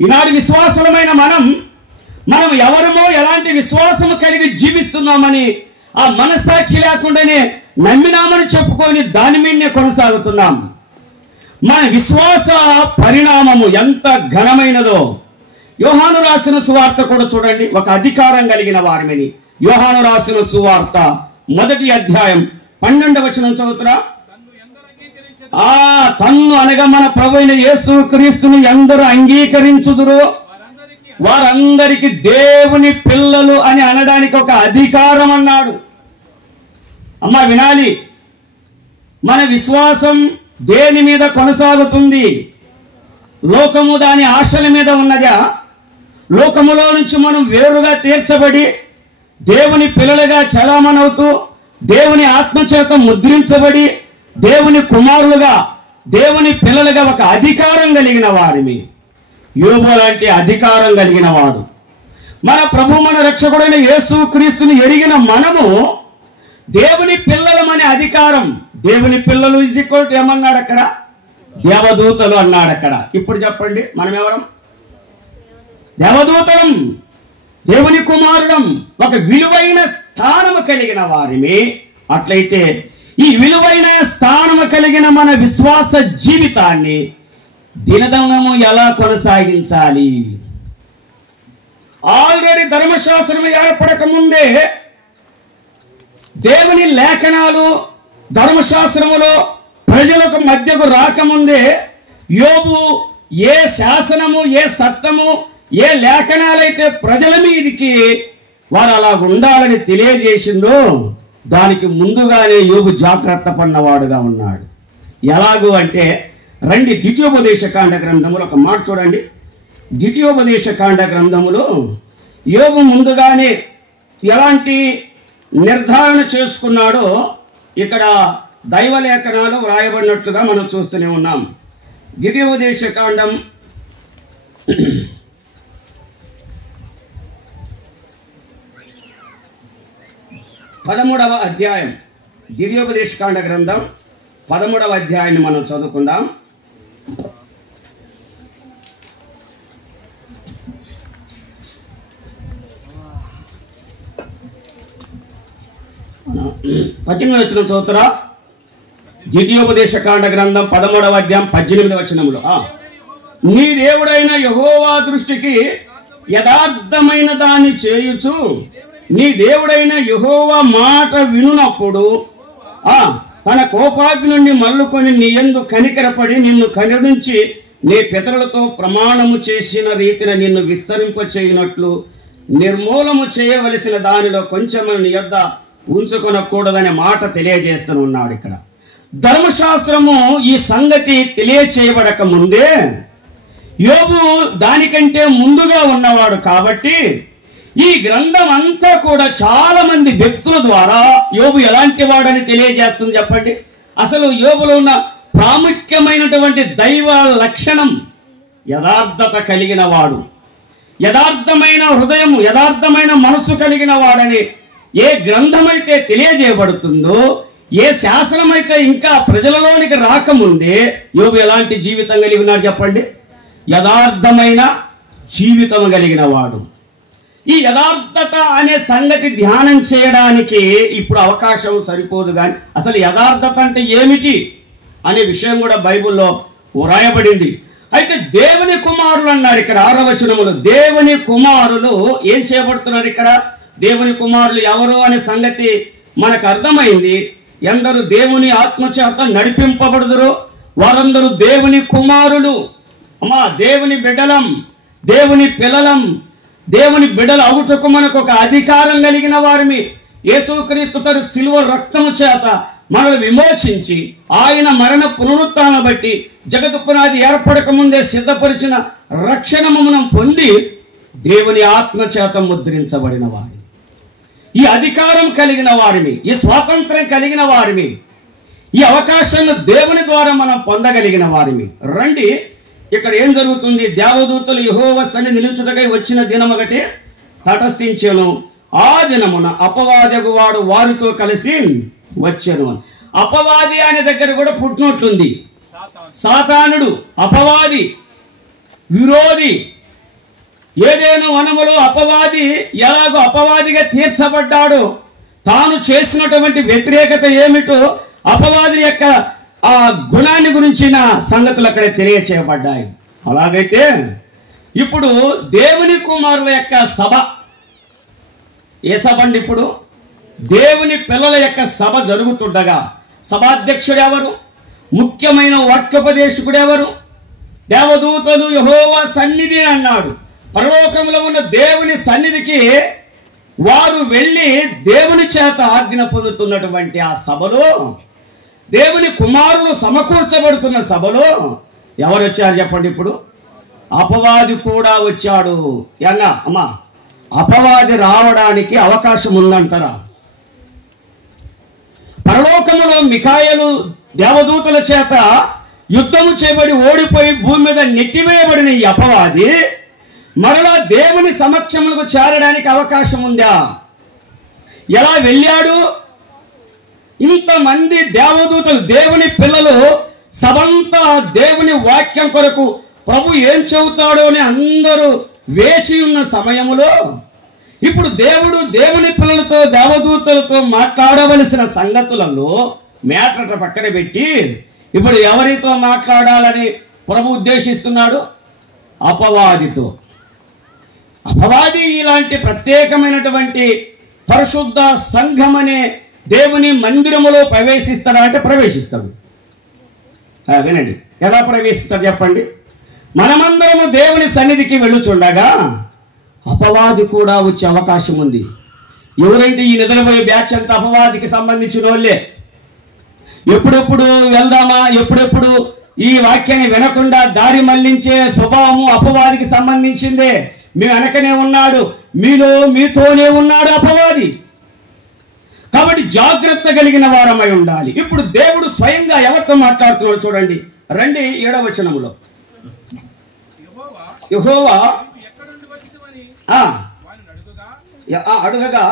ఈనాడు విశ్వాసులమైన మనం ఎవరమో, ఎలాంటి విశ్వాసము కలిగి జీవిస్తున్నామని ఆ మనస్సాక్షి లేకుండానే నమ్మినామని చెప్పుకొని దాని మీదనే కొనసాగుతున్నాం. మన విశ్వాస పరిణామము ఎంత ఘనమైనదో యోహాను రాసిన సువార్త కూడా చూడండి. ఒక అధికారం కలిగిన వారిని. యోహాను రాసిన సువార్త 1వ అధ్యాయం 12వ వచనం చదువుతురా? తన్ను అనగా మన ప్రభువైన యేసు క్రీస్తుని ఎందరూ అంగీకరించుదురు వారందరికి దేవుని పిల్లలు అని అనడానికి ఒక అధికారం అన్నాడు. అమ్మా వినాలి, మన విశ్వాసం దేని మీద కొనసాగుతుంది? లోకము దాని ఆశల మీద ఉన్నదా? లోకములో నుంచి మనం వేరుగా తీర్చబడి దేవుని పిల్లలుగా చలామణవుతూ దేవుని ఆత్మచేత ముద్రించబడి దేవుని కుమారులుగా, దేవుని పిల్లలుగా ఒక అధికారం కలిగిన వారిని. యోబు లాంటి అధికారం కలిగిన వాడు. మన ప్రభు, మన రక్షకుడైన యేసు క్రీస్తుని ఎరిగిన మనము దేవుని పిల్లలమనే అధికారం. దేవుని పిల్లలు ఈజ్ ఈక్వల్ టు ఏమన్నాడు అక్కడ? దేవదూతలు అన్నాడు అక్కడ. ఇప్పుడు చెప్పండి, మనం ఎవరం? దేవదూతలం, దేవుని కుమారులం, ఒక విలువైన స్థానము కలిగిన వారిని. అట్లయితే ఈ విలువైన స్థానము కలిగిన మన విశ్వాస జీవితాన్ని దినదనము ఎలా కొనసాగించాలి? ఆల్రెడీ ధర్మశాస్త్రం ఏర్పడక ముందే దేవుని లేఖనాలు ధర్మశాస్త్రములో ప్రజలకు మధ్యకు రాకముందే యోబు ఏ శాసనము, ఏ చట్టము, ఏ లేఖనాలైతే ప్రజల మీదికి వారు అలా ఉండాలని తెలియజేసిందో దానికి ముందుగానే యోబు జాగ్రత్త పడినవాడుగా ఉన్నాడు. ఎలాగూ అంటే రండి, ద్వితీయోపదేశకాండ గ్రంథములో ఒక మాట చూడండి. ద్వితీయోపదేశకాండ గ్రంథములో యోబు ముందుగానే ఎలాంటి నిర్ధారణ చేసుకున్నాడో ఇక్కడ దైవలేఖనాలు వ్రాయబడినట్లుగా మనం చూస్తూనే ఉన్నాం. ద్వితీయోపదేశకాండం 13వ అధ్యాయం, ద్వితీయోపదేశకాండ గ్రంథం 13వ అధ్యాయాన్ని మనం చదువుకుందాం. 18 వచనం చదువుతారా? ద్వితీయోపదేశకాండ గ్రంథం 13వ అధ్యాయం 18వ వచనంలో, నీ దేవుడైన యెహోవా దృష్టికి యథార్థమైన దాన్ని చేయుచు నీ దేవుడైన యెహోవా మాట వినునప్పుడు తన కోపాగ్ని నుండి మల్లుకొని నీ యందు కనికరపడి నిన్ను కరుణించి నీ పితరులతో ప్రమాణము చేసిన రీతిన నిన్ను విస్తరింప చేయనట్లు నిర్మూలము చేయవలసిన దానిలో కొంచెం నీ యొద్ద ఉంచుకొనకూడదనే మాట తెలియజేస్తున్నాడు. ఇక్కడ ధర్మశాస్త్రము ఈ సంగతి తెలియచేయబడక ముందే యోబు దానికంటే ముందుగా ఉన్నవాడు కాబట్టి ఈ గ్రంథం అంతా కూడా చాలా మంది వ్యక్తుల ద్వారా యోబు ఎలాంటి వాడని తెలియజేస్తుంది. చెప్పండి, అసలు యోబులో ఉన్న ప్రాముఖ్యమైనటువంటి దైవ లక్షణం యథార్థత కలిగిన వాడు, యథార్థమైన హృదయము, యథార్థమైన మనస్సు కలిగిన వాడని ఏ గ్రంథమైతే తెలియజేయబడుతుందో, ఏ శాసనమైతే ఇంకా ప్రజలలోనికి రాకముందే యోబు ఎలాంటి జీవితం కలిగి ఉన్నాడు చెప్పండి? యథార్థమైన జీవితం కలిగిన వాడు. ఈ యథార్థత అనే సంగతి ధ్యానం చేయడానికి ఇప్పుడు అవకాశం సరిపోదు, కానీ అసలు యథార్థత అంటే ఏమిటి అనే విషయం కూడా బైబిల్లో వ్రాయబడింది. అయితే దేవుని కుమారులు అన్నారు ఇక్కడ 6వ వచనములో. దేవుని కుమారులు ఏం చేయబడుతున్నారు ఇక్కడ? దేవుని కుమారులు ఎవరు అనే సంగతి మనకు అర్థమైంది. ఎందరు దేవుని ఆత్మచేత నడిపింపబడుదురో వారందరూ దేవుని కుమారులు. అమ్మా, దేవుని బిడ్డలం, దేవుని పిల్లలం, దేవుని బిడ్డలు అవుటకు మనకు ఒక అధికారం కలిగిన వారిని. యేసుక్రీస్తు తన శిలువ రక్తము చేత మనల్ని విమోచించి ఆయన మరణ పునరుత్థానం బట్టి జగత్తు పునాది ఏర్పడక ముందే సిద్ధపరిచిన రక్షణము మనం పొంది దేవుని ఆత్మ చేత ముద్రించబడిన వారిని, ఈ అధికారం కలిగిన వారిని, ఈ స్వాతంత్రం కలిగిన వారిని, ఈ అవకాశాన్ని దేవుని ద్వారా మనం పొందగలిగిన వారిని. రండి, ఇక్కడ ఏం జరుగుతుంది? దేవదూతలు యెహోవా సన్నిధిని నిలుచుటకై వచ్చిన దినమొకటి తటస్థించెను. ఆ దినమున అపవాదగు వాడు వారితో కలిసి వచ్చెను. అపవాది అనే దగ్గర కూడా పుట్టినట్లుంది. సాతానుడు, అపవాది, విరోధి. ఏదైనా వనములో అపవాది ఎలాగో అపవాదిగా తీర్చబడ్డాడో, తాను చేసినటువంటి వ్యతిరేకత ఏమిటో అపవాది యొక్క ఆ గుణాన్ని గురించిన సంగతులు అక్కడ తెలియచేయబడ్డాయి. అలాగైతే ఇప్పుడు దేవుని కుమారుల యొక్క సభ, ఏ సభ అండి? ఇప్పుడు దేవుని పిల్లల యొక్క సభ జరుగుతుండగా సభాధ్యక్షుడు ఎవరు? ముఖ్యమైన వాక్యోపదేశకుడు ఎవరు? దేవదూతలు యెహోవా సన్నిధి అన్నాడు. పరలోకంలో ఉన్న దేవుని సన్నిధికి వారు వెళ్ళి దేవుని చేత ఆజ్ఞ పొందుతున్నటువంటి ఆ సభలో, దేవుని కుమారులు సమకూర్చబడుతున్న సభలో ఎవరు వచ్చారు చెప్పండి? ఇప్పుడు అపవాది కూడా వచ్చాడు. అమ్మా, అపవాది రావడానికి అవకాశం ఉందంటారా? పరలోకములో మిఖాయేలు దేవదూతల చేత యుద్ధము చేయబడి ఓడిపోయి భూమి మీద నెట్టివేయబడిన ఈ అపవాది మరలా దేవుని సమక్షములకు చేరడానికి అవకాశం ఉందా? ఎలా వెళ్ళాడు? ఇంతమంది దేవదూతలు, దేవుని పిల్లలు సభంతా దేవుని వాక్యం కొరకు ప్రభు ఏం చెబుతాడో అని అందరూ వేచి ఉన్న సమయములో ఇప్పుడు దేవుడు దేవుని పిల్లలతో దేవదూతలతో మాట్లాడవలసిన సంగతులలో మేటట పక్కన పెట్టి ఇప్పుడు ఎవరితో మాట్లాడాలని ప్రభు ఉద్దేశిస్తున్నాడు? అపవాదితో. అపవాది ఇలాంటి ప్రత్యేకమైనటువంటి పరిశుద్ధ సంఘం అనే దేవుని మందిరములో ప్రవేశిస్తాడా అంటే ప్రవేశిస్తాడు. వినండి, ఎలా ప్రవేశిస్తాడు చెప్పండి? మనమందరము దేవుని సన్నిధికి వెళ్ళుచుండగా అపవాది కూడా వచ్చే అవకాశం ఉంది. ఎవరంటే ఈ నిద్రపోయే బ్యాచ్ అంతా అపవాదికి సంబంధించిన వాళ్ళే. ఎప్పుడెప్పుడు వెళ్దామా, ఎప్పుడెప్పుడు ఈ వాక్యాన్ని వినకుండా దారి మళ్లించే స్వభావము అపవాదికి సంబంధించిందే. మీ వెనకనే ఉన్నాడు, మీతోనే ఉన్నాడు అపవాది. కాబట్టి జాగ్రత్త కలిగిన వారమై ఉండాలి. ఇప్పుడు దేవుడు స్వయంగా ఎవరితో మాట్లాడుతున్నాడు చూడండి. రండి 7వ వచనములో. యెహోవా అడుగగా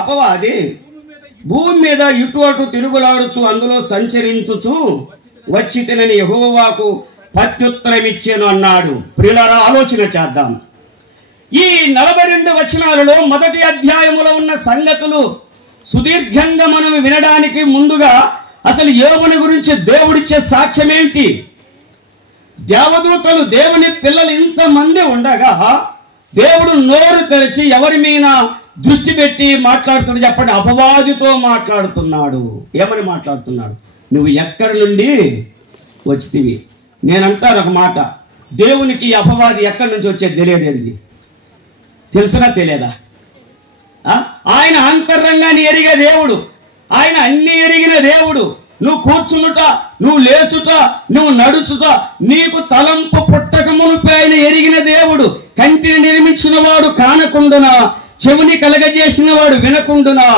అపవాది భూమి మీద ఇటు అటు తిరుగులాడుచు అందులో సంచరించుచు వచ్చి తినని యెహోవాకు ప్రత్యుత్తరం ఇచ్చాను అన్నాడు. ప్రియులారా, ఆలోచన చేద్దాం. ఈ 42 వచనాలలో మొదటి అధ్యాయములో ఉన్న సంగతులు సుదీర్ఘంగా మనం వినడానికి ముందుగా అసలు యోబుని గురించి దేవుడిచ్చే సాక్ష్యం ఏంటి? దేవదూతలు, దేవుని పిల్లలు ఇంతమంది ఉండగా దేవుడు నోరు తెరిచి ఎవరి మీద దృష్టి పెట్టి మాట్లాడుతున్నాడు చెప్పండి? అపవాదితో మాట్లాడుతున్నాడు. ఏమని మాట్లాడుతున్నాడు? నువ్వు ఎక్కడి నుండి వచ్చితివి? నేనంటాను ఒక మాట, దేవునికి అపవాది ఎక్కడి నుంచి వచ్చేది తెలియదేది, తెలుసునా తెలియదా? ఆయన అంతరంగాన్ని ఎరిగే దేవుడు, ఆయన అన్ని ఎరిగిన దేవుడు. నువ్వు కూర్చునుట, నువ్వు లేచుట, నువ్వు నడుచుట, నీకు తలంపు పుట్టక మునుపే ఆయన ఎరిగిన దేవుడు. కంటిని నిర్మించిన వాడు కానకుండునా, చెవుని కలగజేసిన వాడు వినకుండునా,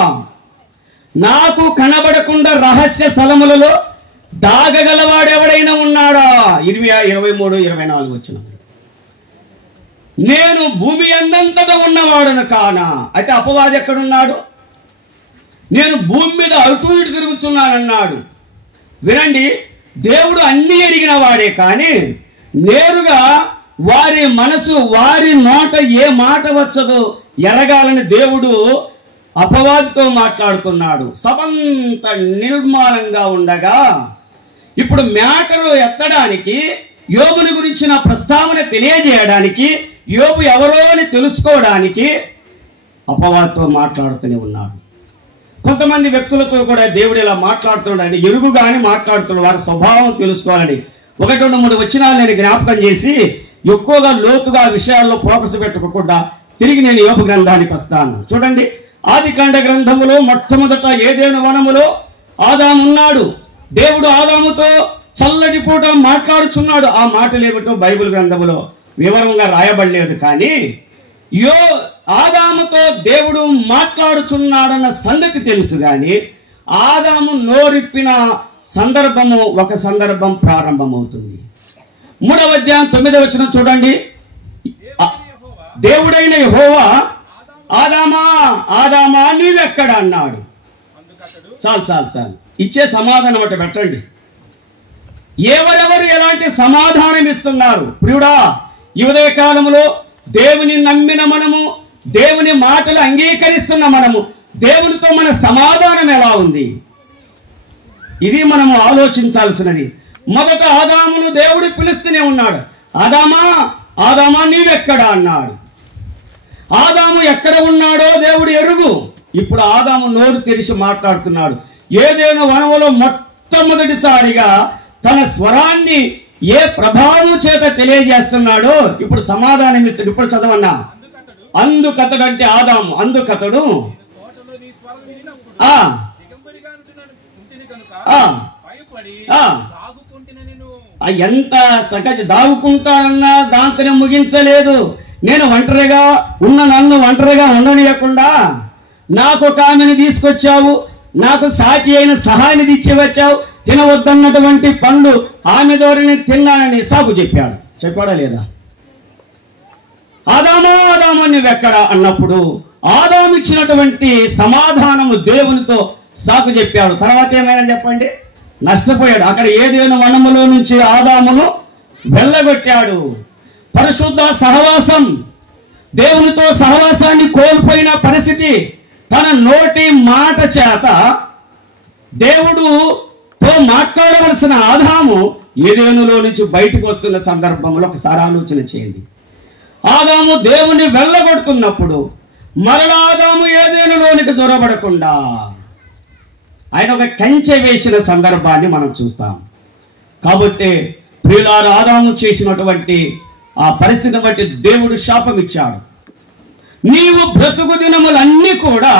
నాకు కనబడకుండా రహస్య స్థలములలో దాగగలవాడెవడైనా ఉన్నాడా? 23-24 వచ్చిన నేను భూమి అందంతటా ఉన్నవాడను కానా? అయితే అపవాది ఎక్కడున్నాడు? నేను భూమి మీద అటు ఇటు తిరుగుతున్నానన్నాడు. వినండి, దేవుడు అన్ని ఎరిగిన వాడే, కానీ నేరుగా వారి మనసు, వారి నోట ఏ మాట వచ్చదో ఎరగాలని దేవుడు అపవాదితో మాట్లాడుతున్నాడు. సబంత నిర్మాణంగా ఉండగా ఇప్పుడు మేటలు ఎత్తడానికి, యోబుని గురించిన ప్రస్తావన తెలియజేయడానికి, యోబు ఎవరో అని తెలుసుకోవడానికి అపవాదితో మాట్లాడుతూనే ఉన్నాడు. కొంతమంది వ్యక్తులతో కూడా దేవుడు ఇలా మాట్లాడుతున్నాడు, ఎరుగుగాని మాట్లాడుతున్నాడు. వారి స్వభావం తెలుసుకోవాలని 1-2-3 వచనాలు నేను జ్ఞాపకం చేసి ఎక్కువగా లోతుగా విషయాల్లో ఫోకస్ పెట్టుకోకుండా తిరిగి నేను యోబు గ్రంథానికి వస్తాను. చూడండి, ఆదికాండ గ్రంథములో మొట్టమొదట ఏదెను వనములో ఆదాము ఉన్నాడు. దేవుడు ఆదాముతో చల్లటి పూట మాట్లాడుచున్నాడు. ఆ మాటలు ఏమిటో బైబిల్ గ్రంథములో వివరంగా రాయబడలేదు, కానీ ఆదాముతో దేవుడు మాట్లాడుచున్నాడన్న సంగతి తెలుసు. కానీ ఆదాము నోరిప్పిన సందర్భము, ఒక సందర్భం ప్రారంభమవుతుంది. 3వ అధ్యాయం 9వ వచనం చూడండి. దేవుడైన యెహోవా ఆదామా ఆదామా నీవెక్కడ అన్నాడు. చాలు ఇచ్చే సమాధానం అంటే పెట్టండి. ఎవరెవరు ఎలాంటి సమాధానం ఇస్తున్నారు? ప్రియుడా, ఈ ఉదయ కాలంలో దేవుని నమ్మిన మనము, దేవుని మాటలు అంగీకరిస్తున్న మనము, దేవునితో మన సమాధానం ఎలా ఉంది? ఇది మనము ఆలోచించాల్సినది. మొదట ఆదామును దేవుడు పిలుస్తూనే ఉన్నాడు. ఆదామా ఆదామా నీవెక్కడ అన్నాడు. ఆదాము ఎక్కడ ఉన్నాడో దేవుడు ఎరుగు. ఇప్పుడు ఆదాము నోరు తెరిచి మాట్లాడుతున్నాడు. ఏదేను వనములో మొట్టమొదటిసారిగా తన స్వరాన్ని ఏ ప్రభావం చేత తెలియజేస్తున్నాడో ఇప్పుడు సమాధానం ఇస్తాడు. ఇప్పుడు చదవన్నా. అందుకతడు అంటే ఆదాము, అందుకతడు ఎంత చక్కగా దాగుకుంటానన్నా దాంతోనే ముగించలేదు. నేను ఒంటరిగా ఉన్న నన్ను ఒంటరిగా ఉండనియకుండా నాకు ఒక ఆమెను తీసుకొచ్చావు, నాకు సాటి అయిన సహాయాన్ని ఇచ్చి వచ్చావు. తినవద్దన్నటువంటి పండ్లు ఆమె ద్వారా తిన్నానని సాకు చెప్పాడా లేదా? ఆదాము నువ్వెక్కడ అన్నప్పుడు ఆదాము ఇచ్చినటువంటి సమాధానము దేవునితో సాకు చెప్పాడు. తర్వాత ఏమైనా చెప్పండి, నష్టపోయాడు. అక్కడ ఏదేను వనములో నుంచి ఆదామును వెళ్ళగొట్టాడు. పరిశుద్ధ సహవాసం, దేవునితో సహవాసాన్ని కోల్పోయిన పరిస్థితి. తన నోటి మాట చేత దేవుడుతో మాట్లాడవలసిన ఆదాము ఏదేనులో నుంచి బయటకు వస్తున్న సందర్భంలో ఒకసారి ఆలోచన చేయండి. ఆదాము దేవుని వెళ్ళగొడుతున్నప్పుడు మరలా ఆదాము ఏదేనులోనికి జొరబడకుండా ఆయన ఒక కంచె వేసిన సందర్భాన్ని మనం చూస్తాం. కాబట్టి ప్రియులారా, ఆదాము చేసినటువంటి ఆ పరిస్థితిని బట్టి దేవుడు శాపం ఇచ్చాడు. నీవు బ్రతుకు దినములన్నీ కూడా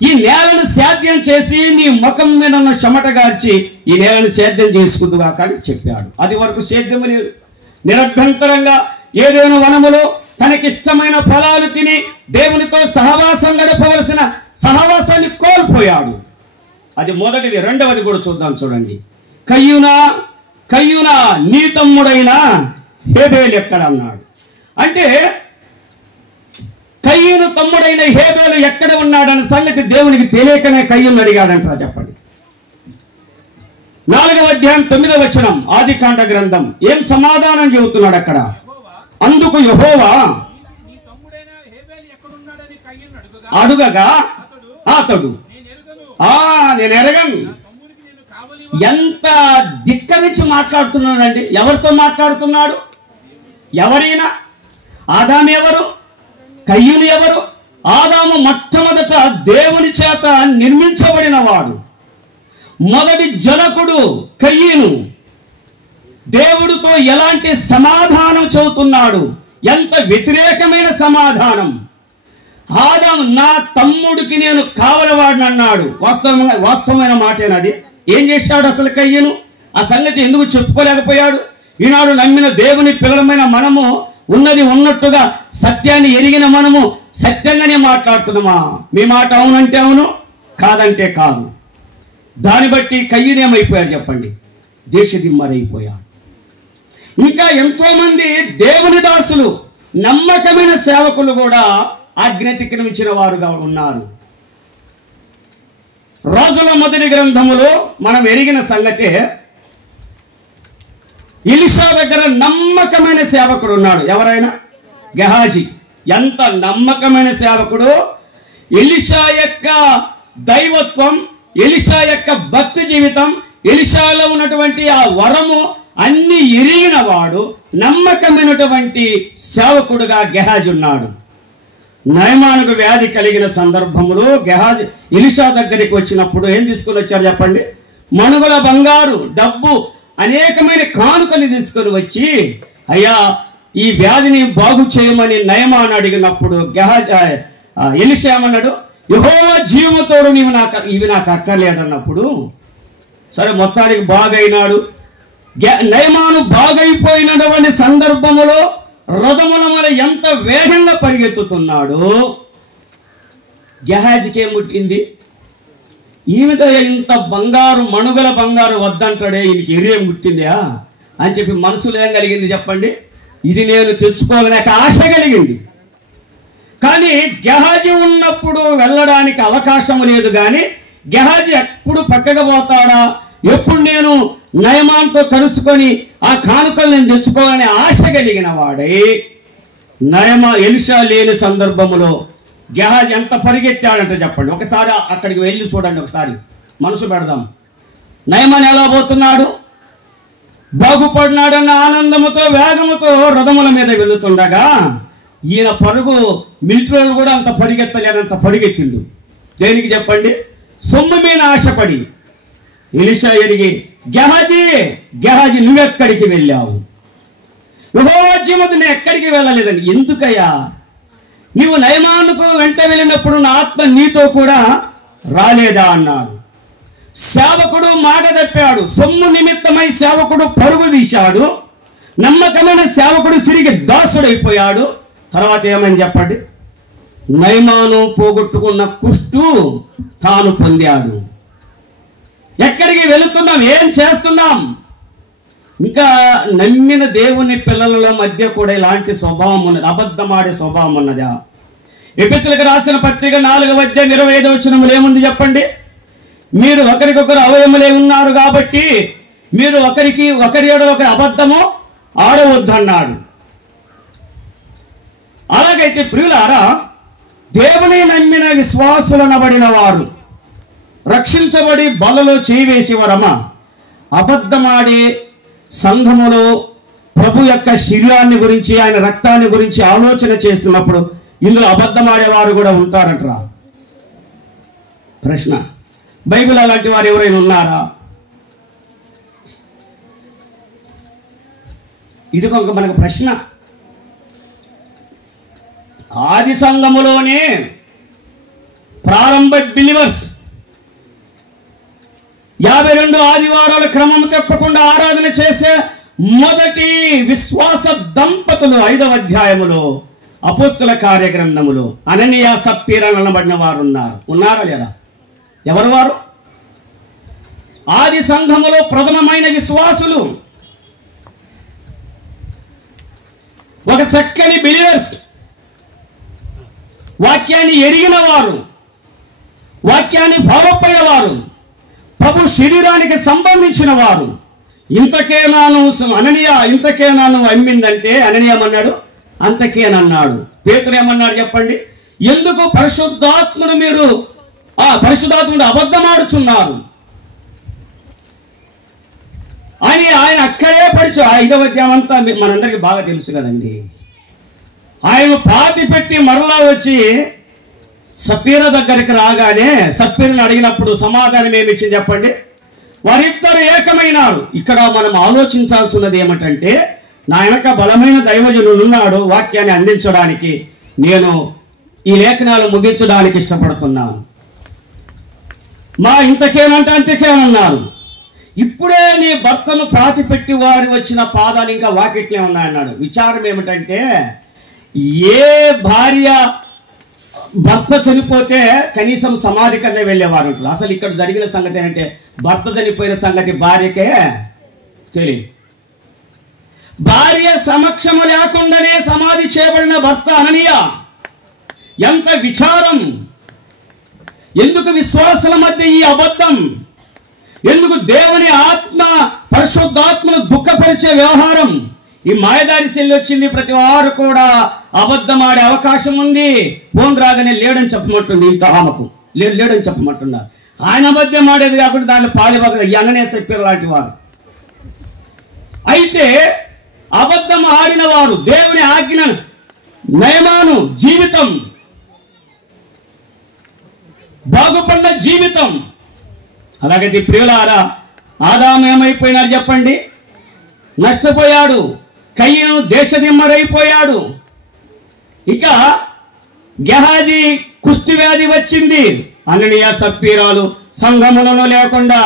ఈ నేలను సేద్యం చేసి నీ ముఖం మీద ఉన్న చెమట గార్చి ఈ నేలను సేద్యం చేసుకుందుగా కానీ చెప్పాడు. అది వరకు సేద్యము లేదు. నిరభ్యంతరంగా ఏదేను వనములో తనకిష్టమైన ఫలాలు తిని దేవునితో సహవాసం గడపవలసిన సహవాసాన్ని కోల్పోయాడు. అది మొదటిది. రెండవది కూడా చూద్దాం. చూడండి, కయ్యూనా నీ తమ్ముడైన హేబేలు ఎక్కడ అన్నాడు. అంటే కయ్యూను తమ్ముడైన హేబేలు ఎక్కడ ఉన్నాడన్న సంగతి దేవునికి తెలియకనే కయ్యూను అడిగాడంటారా? చెప్పండి. 4వ అధ్యాయం 9వ వచనం ఆదికాండ గ్రంథం ఏం సమాధానం చెబుతున్నాడు అక్కడ? అందుకు యెహోవా అడుగగా అతడు నేను ఎరగను. ఎంత ధిక్కరించి మాట్లాడుతున్నాడండి. ఎవరితో మాట్లాడుతున్నాడు? ఎవరైనా? ఆదాము ఎవరు? కయ్యూను ఎవరు? ఆదాము మొట్టమొదట దేవుని చేత నిర్మించబడిన వాడు. మొదటి జనకుడు కయ్యూను. దేవుడితో ఎలాంటి సమాధానం చెబుతున్నాడు? ఎంత వ్యతిరేకమైన సమాధానం. ఆదాము నా తమ్ముడికి నేను కావలవాడిని అన్నాడు. వాస్తవమైన మాటేనది. ఏం చేశాడు అసలు కయ్యూను? ఆ సంగతి ఎందుకు చెప్పుకోలేకపోయాడు? ఈనాడు నమ్మిన దేవుని పిల్లలమైన మనము ఉన్నది ఉన్నట్టుగా సత్యాన్ని ఎరిగిన మనము సత్యంగానే మాట్లాడుతున్నామా? మీ మాట అవునంటే అవును, కాదంటే కాదు. దాన్ని బట్టి కయ్యూను ఏమైపోయాడు చెప్పండి? దేశదిమ్మరైపోయాడు. ఇంకా ఎంతో మంది దేవుని దాసులు, నమ్మకమైన సేవకులు కూడా ఆజ్ఞాతిక్రమించిన వారుగా ఉన్నారు. రాజుల మొదటి గ్రంథములో మనం ఎరిగిన సంగతే, ఎలీషా దగ్గర నమ్మకమైన సేవకుడు ఉన్నాడు. ఎవరైనా? గెహాజీ. ఎంత నమ్మకమైన సేవకుడు! ఎలీషా యొక్క దైవత్వం, ఎలీషా యొక్క భక్తి జీవితం, ఎలీషాలో ఉన్నటువంటి ఆ వరము అన్ని ఎరిగిన వాడు, నమ్మకమైనటువంటి సేవకుడుగా గెహాజీ ఉన్నాడు. నయమానుకు వ్యాధి కలిగిన సందర్భంలో గెహాజీ ఎలీషా దగ్గరికి వచ్చినప్పుడు ఏం తీసుకుని వచ్చారు చెప్పండి? మణుగుల బంగారు, డబ్బు, అనేకమైన కానుకలు తీసుకొని వచ్చి, అయ్యా ఈ వ్యాధిని బాగు చేయమని నయమాను అడిగినప్పుడు ఎలీషా ఏమన్నాడు? యెహోవా జీవముతోడు ఇవి నాకు అక్కర్లేదన్నప్పుడు, సరే మొత్తానికి బాగైనాడు. నయమాను బాగైపోయినటువంటి సందర్భములో రథముల వల్ల ఎంత వేగంగా పరిగెత్తుతున్నాడు. గెహాజీకి ఏం ముట్టింది? ఈమెతో ఇంత బంగారు, మణుగల బంగారు వద్దంటాడే, ఈయనకి ఎర్రేం ముట్టిందా అని చెప్పి మనసులో ఏం కలిగింది చెప్పండి? ఇది నేను తెచ్చుకోవాలనే ఆశ కలిగింది. కానీ గెహాజీ ఉన్నప్పుడు వెళ్ళడానికి అవకాశం లేదు. కానీ గెహాజీ ఎప్పుడు పక్కకు పోతాడా, ఎప్పుడు నేను నయమాన్తో కలుసుకొని ఆ కానుకలు నేను తెచ్చుకోవాలనే ఆశ కలిగిన వాడై ఎలీషా లేని సందర్భంలో గెహాజీ ఎంత పరిగెత్తాడంటే చెప్పండి. ఒకసారి అక్కడికి వెళ్ళి చూడండి, ఒకసారి మనసు పెడదాం. నయమాన్ ఎలా పోతున్నాడు? బాగుపడినాడన్న ఆనందముతో, వేగముతో రథముల మీద వెళుతుండగా ఈయన పరుగు మిలిటరీలు కూడా అంత పరిగెత్తలేనంత పరిగెత్తిండు. దేనికి చెప్పండి? సొమ్ము మీద ఆశపడి. ఎలీషా ఎరిగి, గెహాజీ నువ్వెక్కడికి వెళ్ళావు? యెహోవా జీవముతో నేను ఎక్కడికి వెళ్ళలేదని. ఎందుకయ్యా? నీవు నయమానుకు వెంట వెళ్ళినప్పుడు నా ఆత్మ నీతో కూడా రాలేదా అన్నాడు. సేవకుడు మాట తప్పాడు. సొమ్ము నిమిత్తమై సేవకుడు పరుగు తీశాడు. నమ్మకమైన సేవకుడు సిరిగి దాసుడైపోయాడు. తర్వాత ఏమని చెప్పండి? నయమాను పోగొట్టుకున్న కుష్టు తాను పొందాడు. ఎక్కడికి వెళుతున్నాం? ఏం చేస్తున్నాం? ఇంకా నమ్మిన దేవుని పిల్లల మధ్య కూడా ఇలాంటి స్వభావం ఉన్నది. అబద్ధమాడే స్వభావం ఉన్నదా? ఎఫెసీయులకు రాసిన పత్రిక 4:25 ఏముంది చెప్పండి? మీరు ఒకరికొకరు అవయములే ఉన్నారు కాబట్టి మీరు ఒకరి అబద్ధము ఆడవద్దన్నాడు. అలాగైతే ప్రియులారా, దేవుని నమ్మిన విశ్వాసులనబడిన వారు రక్షించబడి బలలో చేయివేసి వరమా అబద్ధమాడి సంఘములో ప్రభు యొక్క శరీరాన్ని గురించి, ఆయన రక్తాన్ని గురించి ఆలోచన చేస్తున్నప్పుడు ఇందులో అబద్ధమాడేవారు కూడా ఉంటారంటరా? ప్రశ్న. బైబిల్ అలాంటి వారు ఎవరైనా ఉన్నారా? ఇది ఒక మనకు ప్రశ్న. ఆది సంఘములోనే ప్రారంభ బిలీవర్స్ 52 ఆదివారాల క్రమం తప్పకుండా ఆరాధన చేసే మొదటి విశ్వాస దంపతులు 5వ అధ్యాయములో అపోస్తుల కార్యగ్రంథములో అననీయ సప్పీరా అనబడిన వారు ఉన్నారా లేదా? ఎవరు వారు? ఆది సంఘములో ప్రథమమైన విశ్వాసులు, ఒక చక్కని బిలీవర్స్, వాక్యాన్ని ఎరిగిన వారు, వాక్యాన్ని భావపడేవారు, ప్రభు శరీరానికి సంబంధించిన వారు. ఇంతకేనాను అమ్మిందంటే అననీయమన్నాడు, అంతకేనన్నాడు. పేతురు ఏమన్నాడు చెప్పండి? ఎందుకు పరిశుద్ధాత్మను మీరు పరిశుద్ధాత్ముడు అబద్ధమాడుచున్నారు అని ఆయన అక్కడే పరిచయం. 5వ అధ్యాయం అంతా మనందరికీ బాగా తెలుసు కదండి. ఆయన పాతి పెట్టి మరలా వచ్చి సప్పీర దగ్గరికి రాగానే సప్పీరను అడిగినప్పుడు సమాధానం ఏమి ఇచ్చింది చెప్పండి? వారిద్దరు ఏకమైనారు. ఇక్కడ మనం ఆలోచించాల్సినది ఏమిటంటే, నా వెనక బలమైన దైవజనుడు ఉన్నాడు వాక్యాన్ని అందించడానికి, నేను ఈ లేఖనాలు ముగించడానికి ఇష్టపడుతున్నాను. మా ఇంతకేనంటే అంతకేనన్నారు. ఇప్పుడే నీ భర్తను పాతి పెట్టి వారి వచ్చిన పాదాలు ఇంకా వాకిట్లే ఉన్నాయన్నాడు. విచారం ఏమిటంటే, ఏ భార్య భర్త చనిపోతే కనీసం సమాధి కన్నా వెళ్ళేవారు. అసలు ఇక్కడ జరిగిన సంగతి ఏంటంటే, భర్త చనిపోయిన సంగతి భార్యకే తెలియదు. భార్య సమక్షము లేకుండానే సమాధి చేయబడిన భర్త అననీయ. ఎంత విచారం! ఎందుకు విశ్వాసుల మధ్య ఈ అబద్ధం? ఎందుకు దేవుని ఆత్మ పరిశుద్ధాత్మను దుఃఖపరిచే వ్యవహారం? ఈ మాయదారి సెల్లి వచ్చింది, ప్రతి వారు కూడా అబద్ధం ఆడే అవకాశం ఉంది. ఫోన్ రాగానే లేడని చెప్పమంటుంది, ఇంకా ఆమెకు లేడని చెప్పమంటున్నారు. ఆయన అబద్ధం ఆడేది కాకుండా దాన్ని పాలిభాగ అన్ననే చెప్పారు లాంటి వారు. అయితే అబద్ధం ఆడిన వారు దేవుని ఆజ్ఞ నయమాను జీవితం, బాగుపడిన జీవితం. అలాగైతే ప్రియులారా, ఆదాము ఏమైపోయినారు చెప్పండి? నష్టపోయాడు. కయ్యను దేశదిమ్మరైపోయాడు. ఇక గెహాజీ కుష్టి వ్యాధి వచ్చింది. అననీయ సప్పీరాలు సంఘములను లేకుండా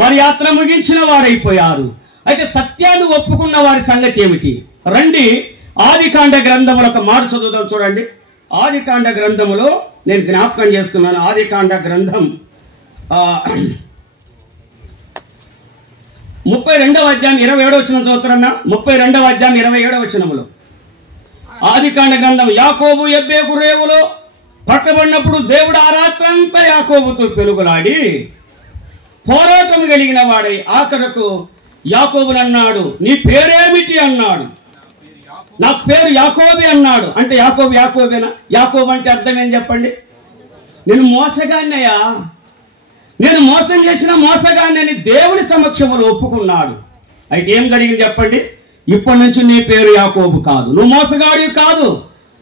వారి యాత్ర ముగించిన వారైపోయారు. అయితే సత్యాన్ని ఒప్పుకున్న వారి సంగతి ఏమిటి? రండి, ఆదికాండ గ్రంథములు ఒక మాట చదువుదాం. చూడండి, ఆదికాండ గ్రంథములో నేను జ్ఞాపకం చేస్తున్నాను. ఆదికాండ గ్రంథం 32వ అధ్యాయం 27వ వచనం చదువుతున్నా. 32వ అధ్యాయం 27వ వచనములో ఆదికాండ గ్రంథం, యాకోబు ఎబ్బేకు రేవులో పట్టబడినప్పుడు దేవుడు ఆ రాత్రంతా యాకోబుతో పెనుగులాడి పోరాటం కలిగిన వాడై ఆఖరకు యాకోబుని అన్నాడు, నీ పేరేమిటి అన్నాడు. నా పేరు యాకోబే అన్నాడు. అంటే యాకోబేనా? యాకోబు అంటే అర్థం ఏం చెప్పండి? నేను మోసగాన్నయ్యా, నేను మోసం చేసిన మోసగాన్ని దేవుని సమక్షంలో ఒప్పుకున్నాడు. అయితే ఏం జరిగింది చెప్పండి? ఇప్పటి నుంచి నీ పేరు యాకోబు కాదు, నువ్వు మోసగాడివి కాదు,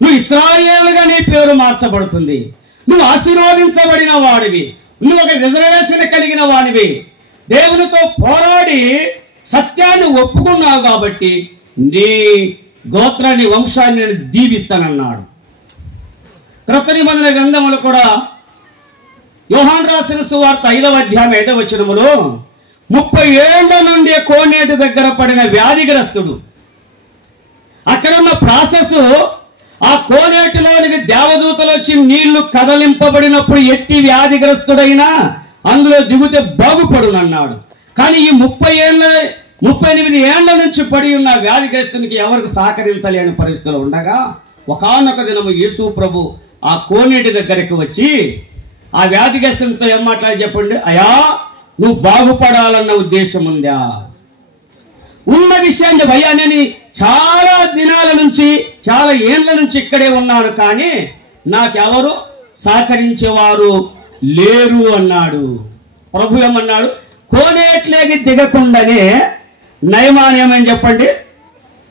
నువ్వు ఇశ్రాయేలుగా నీ పేరు మార్చబడుతుంది. నువ్వు ఆశీర్వదించబడిన వాడివి, నువ్వు ఒక రిజర్వేషన్ కలిగిన వాడివి. దేవునితో పోరాడి సత్యాన్ని ఒప్పుకున్నావు కాబట్టి నీ గోత్రాన్ని, వంశాన్ని నేను దీవిస్తానన్నాడు. క్రొత్త నిబంధన గ్రంథములు కూడా యోహాను రాసిన సువార్త 5వ అధ్యాయం 5వ వచనములో 30 ఏళ్ల నుండి కోనేటి దగ్గర పడిన వ్యాధిగ్రస్తుడు, అక్కడ ఉన్న ప్రాసెస్, ఆ కోనేటిలోనికి దేవదూతలు వచ్చి నీళ్లు కదలింపబడినప్పుడు ఎట్టి వ్యాధిగ్రస్తుడైనా అందులో దిగితే బాగుపడునన్నాడు. కానీ ఈ 38 ఏళ్ల నుంచి పడి ఉన్న వ్యాధిగ్రస్తునికి ఎవరికి సహకరించలేని పరిస్థితులు ఉండగా ఒకానొక దినము యేసు ప్రభు ఆ కోనేటి దగ్గరికి వచ్చి ఆ వ్యాధిగ్రస్తునితో ఏం మాట్లాడి చెప్పండి? అయ్యా, నువ్వు బాగుపడాలన్న ఉద్దేశం ఉందా? ఉన్న విషయాన్ని, భయ్యా నేను చాలా దినాల నుంచి, చాలా ఏళ్ల నుంచి ఇక్కడే ఉన్నాను, కానీ నాకెవరు సహకరించేవారు లేరు అన్నాడు. ప్రభు ఏమన్నాడు? కోనేట్లేకి దిగకుండానే నయమాన్ ఏమని చెప్పండి?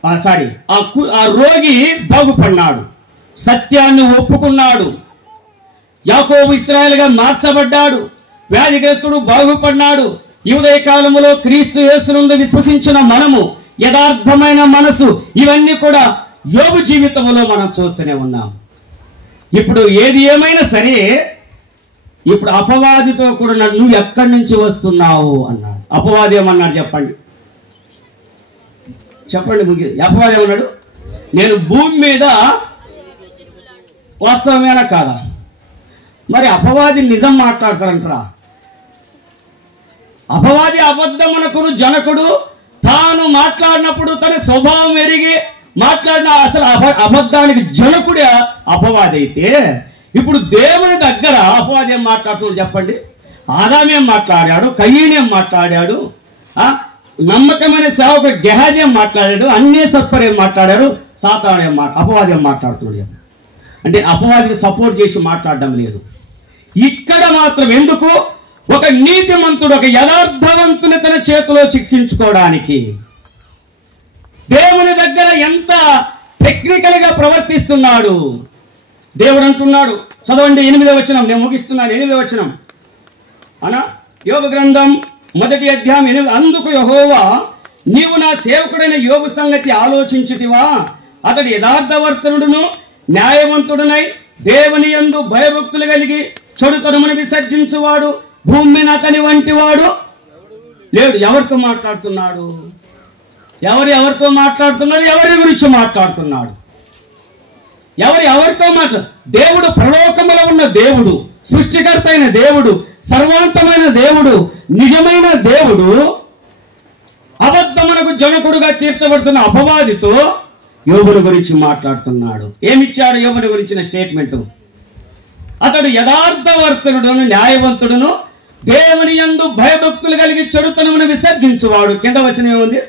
ఆ రోగి బాగుపడినాడు, సత్యాన్ని ఒప్పుకున్నాడు, యాకోబు ఇశ్రాయేలుగా మార్చబడ్డాడు, వ్యాధిగ్రస్తుడు బాగుపడినాడు. ఈ ఉదయ కాలములో క్రీస్తు యేసునందు విశ్వసించిన మనము, యథార్థమైన మనసు, ఇవన్నీ కూడా యోబు జీవితంలో మనం చూస్తూనే ఉన్నాం. ఇప్పుడు ఏది ఏమైనా సరే, ఇప్పుడు అపవాదితో కూడా నువ్వు ఎక్కడి నుంచి వస్తున్నావు అన్నాడు. అపవాది ఏమన్నాడు చెప్పండి? అపవాది ఏమన్నాడు? నేను భూమి మీద వాస్తవమేనా కాదా? మరి అపవాది నిజం మాట్లాడతారంటారా? అపవాది అబద్ధమునకును జనకుడు, తాను మాట్లాడినప్పుడు తన స్వభావం ఎరిగి మాట్లాడిన అసలు అబద్ధానికి జనకుడే అపవాది. అయితే ఇప్పుడు దేవుని దగ్గర అపవాది ఏం మాట్లాడుతున్నాడు చెప్పండి? ఆదాము ఏం మాట్లాడాడు, కయ్యను ఏం మాట్లాడాడు, నమ్మకమైన సేవకు గెహాజీ ఏం మాట్లాడాడు, అన్నే సత్పర్ ఏం మాట్లాడారు, సాతాను అపవాది ఏం మాట్లాడుతున్నాడు. అంటే అపవాదిని సపోర్ట్ చేసి మాట్లాడడం లేదు. ఇక్కడ మాత్రం ఎందుకు? ఒక నీతిమంతుడు, ఒక యథార్థవంతుని తన చేతిలో చిక్కించుకోవడానికి. దేవుని దగ్గర ఎంత టెక్నికల్ గా ప్రవర్తిస్తున్నాడు. దేవుడు అంటున్నాడు, చదవండి 8వ వచనం, నేను ముగిస్తున్నాను. 8వ వచనం అనా యోబు గ్రంథం 1వ అధ్యాయం. అందుకు యెహోవా, నీవు నా సేవకుడైన యోబు సంగతి ఆలోచించుతివా? అతడు యథార్థవర్తనుడును న్యాయవంతుడునై దేవుని యందు భయభక్తులు కలిగి చెడుతనమును విసర్జించువాడు, భూమి మీద అతని వంటి వాడు లేడు. ఎవరితో మాట్లాడుతున్నాడు? ఎవరితో మాట్లాడుతున్నాడు? ఎవరి గురించి మాట్లాడుతున్నాడు? ఎవరితో దేవుడు పరలోకములో ఉన్న దేవుడు, సృష్టికర్త అయిన దేవుడు, సర్వాంతమైన దేవుడు, నిజమైన దేవుడు అబద్ధమునకు జనకుడుగా తీర్చబడుతున్న అపవాదితో యోబుని గురించి మాట్లాడుతున్నాడు. ఏమిచ్చాడు యోబుని గురించిన స్టేట్మెంట్? అతడు యథార్థవర్తనుడును న్యాయవంతుడును దేవుని యందు భయభక్తులు కలిగి చెడుతనమును విసర్జించువాడు. కింద వచనం ఏముంది?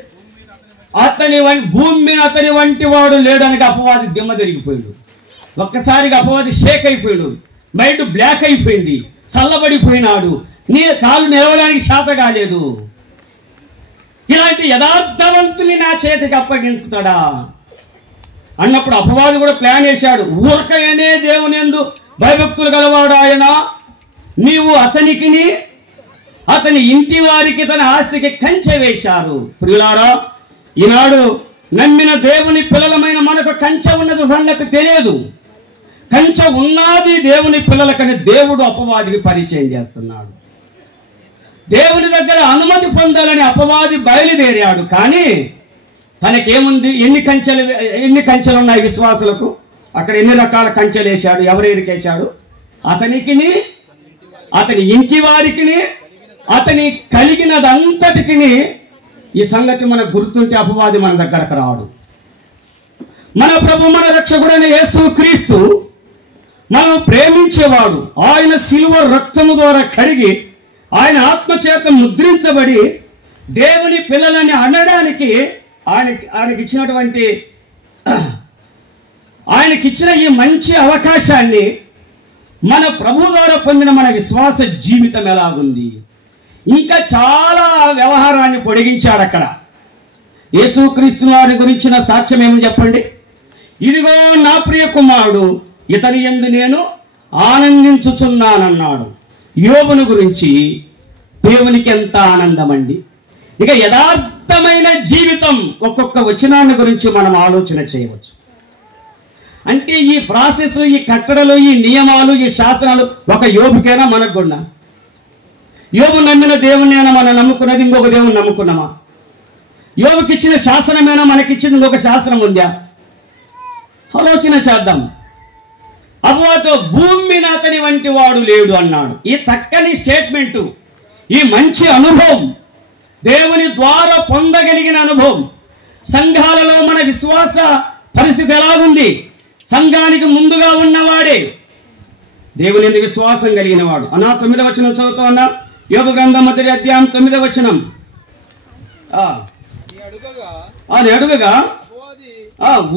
భూమి మీద అతని వంటి వాడు లేడనగా అపవాది దిమ్మ తిరిగిపోయాడు. ఒక్కసారిగా అపవాది షేక్ అయిపోయాడు, మైండ్ బ్లాక్ అయిపోయింది, చల్లబడిపోయినాడు, నీ కాళ్ళు నిలవడానికి శాత కాలేదు. ఇలాంటి యథార్థవంతుని నా చేతికి అప్పగించుతాడా అన్నప్పుడు అపవాది కూడా ప్లాన్ వేశాడు. ఊరకనే దేవుని యందు భయభక్తులు గలవాడు ఆయన, నీవు అతనికి అతని ఇంటి వారికి తన ఆస్తికి కంచె వేశారు. ప్రియులారా, ఈనాడు నమ్మిన దేవుని పిల్లలమైన మనకు కంచె ఉన్నది సంగతి తెలియదు. కంచె ఉన్నది దేవుని పిల్లలకని దేవుడు అపవాదికి పరిచయం చేస్తున్నాడు. దేవుని దగ్గర అనుమతి పొందాలని అపవాది బయలుదేరాడు. కానీ తనకేముంది? ఎన్ని కంచెలు ఉన్నాయి విశ్వాసులకు? అక్కడ ఎన్ని రకాల కంచెలు వేశాడు? ఎవరెరికేశాడు? అతనికిని, అతని ఇంటి వారికిని, అతని కలిగినదంతటికి. ఈ సంగతి మనకు గుర్తుంటే అపవాది మన దగ్గరకు రాడు. మన ప్రభు, మన రక్షకుడైన యేసు క్రీస్తు మనం ప్రేమించేవాడు. ఆయన శిలువ రక్తము ద్వారా కడిగి ఆయన ఆత్మచేత ముద్రించబడి దేవుని పిల్లలని అనడానికి ఆయనకిచ్చిన ఈ మంచి అవకాశాన్ని మన ప్రభు ద్వారా పొందిన మన విశ్వాస జీవితం ఎలాగుంది? ఇంకా చాలా వ్యవహారాన్ని పొడిగించాడు అక్కడ. యేసుక్రీస్తు వారి గురించిన సాక్ష్యం ఏమని చెప్పండి? ఇదిగో నా ప్రియ కుమారుడు, ఇతని యందు నేను ఆనందించుచున్నానన్నాడు. యోబును గురించి దేవునికి ఎంత ఆనందం అండి! ఇక యథార్థమైన జీవితం, ఒక్కొక్క వచనాన్ని గురించి మనం ఆలోచన చేయవచ్చు. అంటే ఈ ప్రాసెస్, ఈ కట్టడలు, ఈ నియమాలు, ఈ శాసనాలు ఒక యోబుకైనా మనకు కూడా? యోబు నమ్మిన దేవుణ్ణైనా మనం నమ్ముకున్నది ఇంకొక దేవుని నమ్ముకున్నామా? యోబుకి ఇచ్చిన శాసనమైనా మనకిచ్చింది ఇంకొక శాసనం ఉందా? ఆలోచన చేద్దాం. అపవాదితో భూమి మీద అతని వంటి వాడు లేడు అన్నాడు. ఈ చక్కని స్టేట్మెంటు, ఈ మంచి అనుభవం, దేవుని ద్వారా పొందగలిగిన అనుభవం. సంఘాలలో మన విశ్వాస పరిస్థితి ఎలాగుంది? సంఘానికి ముందుగా ఉన్నవాడే దేవుని విశ్వాసం కలిగిన వాడు. అన్నా 9వ వచనం చదువుతూ అన్నా, యోబు గ్రంథం 1వ అధ్యాయం 9వ వచనం. అది అడుగగా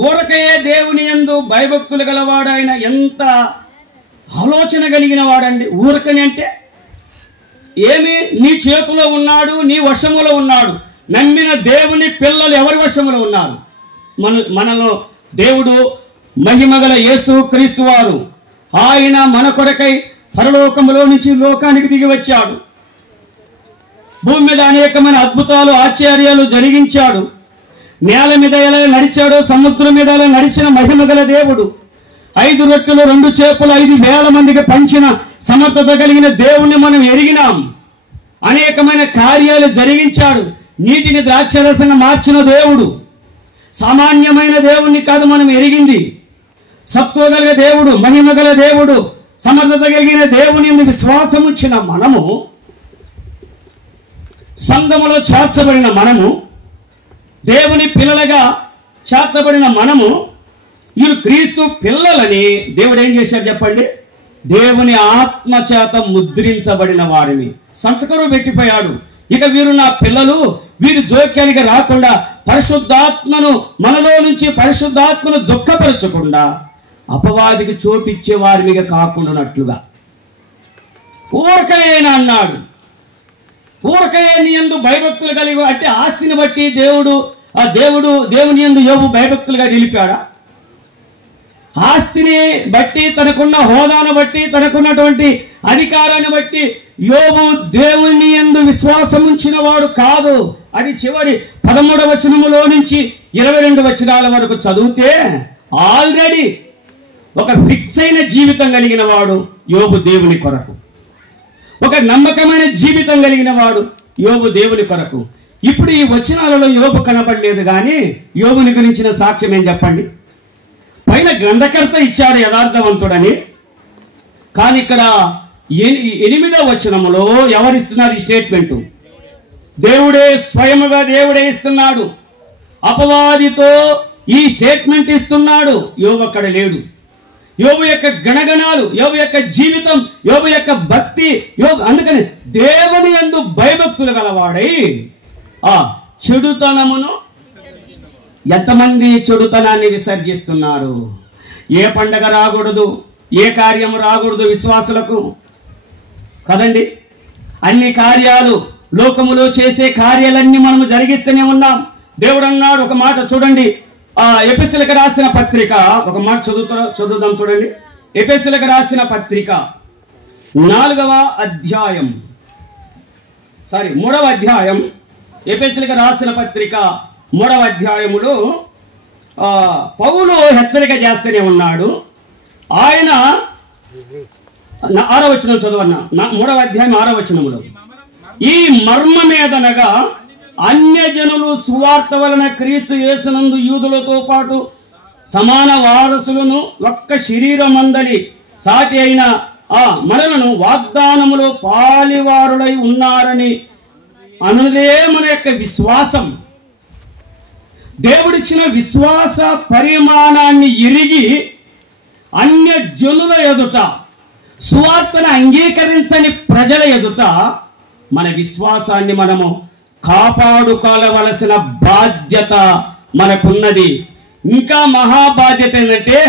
ఊరకయే దేవుని యందు భయభక్తులు గలవాడు ఆయన. ఎంత ఆలోచన కలిగిన వాడండి! ఊరకని అంటే ఏమి? నీ చేతిలో ఉన్నాడు, నీ వశములో ఉన్నాడు. నమ్మిన దేవుని పిల్లలు ఎవరి వశములో ఉన్నారు? మనలో దేవుడు మహిమగల యేసు క్రీస్తు వారు, ఆయన మన కొరకై పరలోకములో నుంచి లోకానికి దిగి వచ్చాడు. భూమి మీద అనేకమైన అద్భుతాలు, ఆశ్చర్యాలు జరిగించాడు. నేల మీద ఎలా నడిచాడో సముద్రం మీద ఎలా నడిచిన మహిమగల దేవుడు, 5 రొట్టెలు 2 చేపలు 5,000 మందికి పంచిన సమర్థత కలిగిన దేవుణ్ణి మనం ఎరిగినాం. అనేకమైన కార్యాలు జరిగించాడు. నీటిని ద్రాక్షరసంగా మార్చిన దేవుడు సామాన్యమైన దేవుణ్ణి కాదు మనం ఎరిగింది. సత్వగల దేవుడు, మహిమగల దేవుడు, సమర్థత కలిగిన దేవుని విశ్వాసం ఇచ్చిన మనము, సంఘములో చేర్చబడిన మనము, దేవుని పిల్లలుగా చేర్చబడిన మనము, వీరు క్రీస్తు పిల్లలని దేవుడు ఏం చేశాడు చెప్పండి? దేవుని ఆత్మ చేత ముద్రించబడిన వారిని సంస్కారం పెట్టిపోయాడు. ఇక వీరు నా పిల్లలు, వీరు జోక్యానికి రాకుండా పరిశుద్ధాత్మను మనలో నుంచి పరిశుద్ధాత్మను దుఃఖపరచకుండా అపవాదికి చోటిచ్చే వారి మీద కాకుండానట్లుగా ఊరకయేనా అన్నాడు. ఊరకయే నీ యందు భయభక్తులు కలిగి, అంటే ఆస్తిని బట్టి దేవుని యందు యోబు భయభక్తులుగా నిలిపాడా? ఆస్తిని బట్టి, తనకున్న హోదాను బట్టి, తనకున్నటువంటి అధికారాన్ని బట్టి యోబు దేవుని యందు విశ్వాసం ఉంచిన వాడు కాదు. అది చివరి 13వ వచనములో నుంచి 22 వచనాల వరకు చదివితే ఆల్రెడీ ఒక ఫిక్స్ అయిన జీవితం కలిగిన వాడు యోబు దేవుని కొరకు, ఒక నమ్మకమైన జీవితం కలిగిన వాడు యోబు దేవుని కొరకు. ఇప్పుడు ఈ వచనాలలో యోబు కనబడలేదు, కానీ యోబుని గురించిన సాక్ష్యం ఏం చెప్పండి? పైన గ్రంథకర్త ఇచ్చాడు యథార్థవంతుడని, కానీ ఇక్కడ 8వ వచనములో ఎవరిస్తున్నారు ఈ స్టేట్మెంటు? దేవుడే, స్వయముగా దేవుడే ఇస్తున్నాడు. అపవాదితో ఈ స్టేట్మెంట్ ఇస్తున్నాడు. యోబు అక్కడ లేడు. యోబు యొక్క గణగణాలు, యోబు యొక్క జీవితం, యోబు యొక్క భక్తి, అందుకని దేవుని యందు భయభక్తులు గలవాడై ఆ చెడుతనమును, ఎంతమంది చెడుతనాన్ని విసర్జిస్తున్నారు? ఏ పండగ రాకూడదు, ఏ కార్యము రాకూడదు విశ్వాసులకు కదండి. అన్ని కార్యాలు, లోకములో చేసే కార్యాలన్నీ మనము జరిగిస్తూనే ఉన్నాం. దేవుడు అన్నాడు, ఒక మాట చూడండి, ఎఫెసీయులకు రాసిన పత్రిక, ఒక మాట చదువుదాం చూడండి. ఎఫెసీయులకు రాసిన పత్రిక 3వ అధ్యాయం, ఎఫెసీయులకు రాసిన పత్రిక 3వ అధ్యాయములో పౌలు హెచ్చరిక చేస్తూనే ఉన్నాడు. ఆయన 6వ వచనం చదవన్నా, 3వ అధ్యాయం 6వ వచనములో, ఈ మర్మమేదనగా అన్యజనులు సువార్త వలన క్రీస్తు యేసునందు యూదులతో పాటు సమాన వారసులను, ఒక్క శరీరమందలి సాటి అయిన మనలను వాగ్దానములో పాలివారులై ఉన్నారని అనుదే మన యొక్క విశ్వాసం. దేవుడిచ్చిన విశ్వాస పరిమాణాన్ని ఎరిగి అన్యజనుల ఎదుట, సువార్తను అంగీకరించని ప్రజల ఎదుట మన విశ్వాసాన్ని మనము కాపాడుకోవలసిన బాధ్యత మనకున్నది. ఇంకా మహాబాధ్యత ఏంటంటే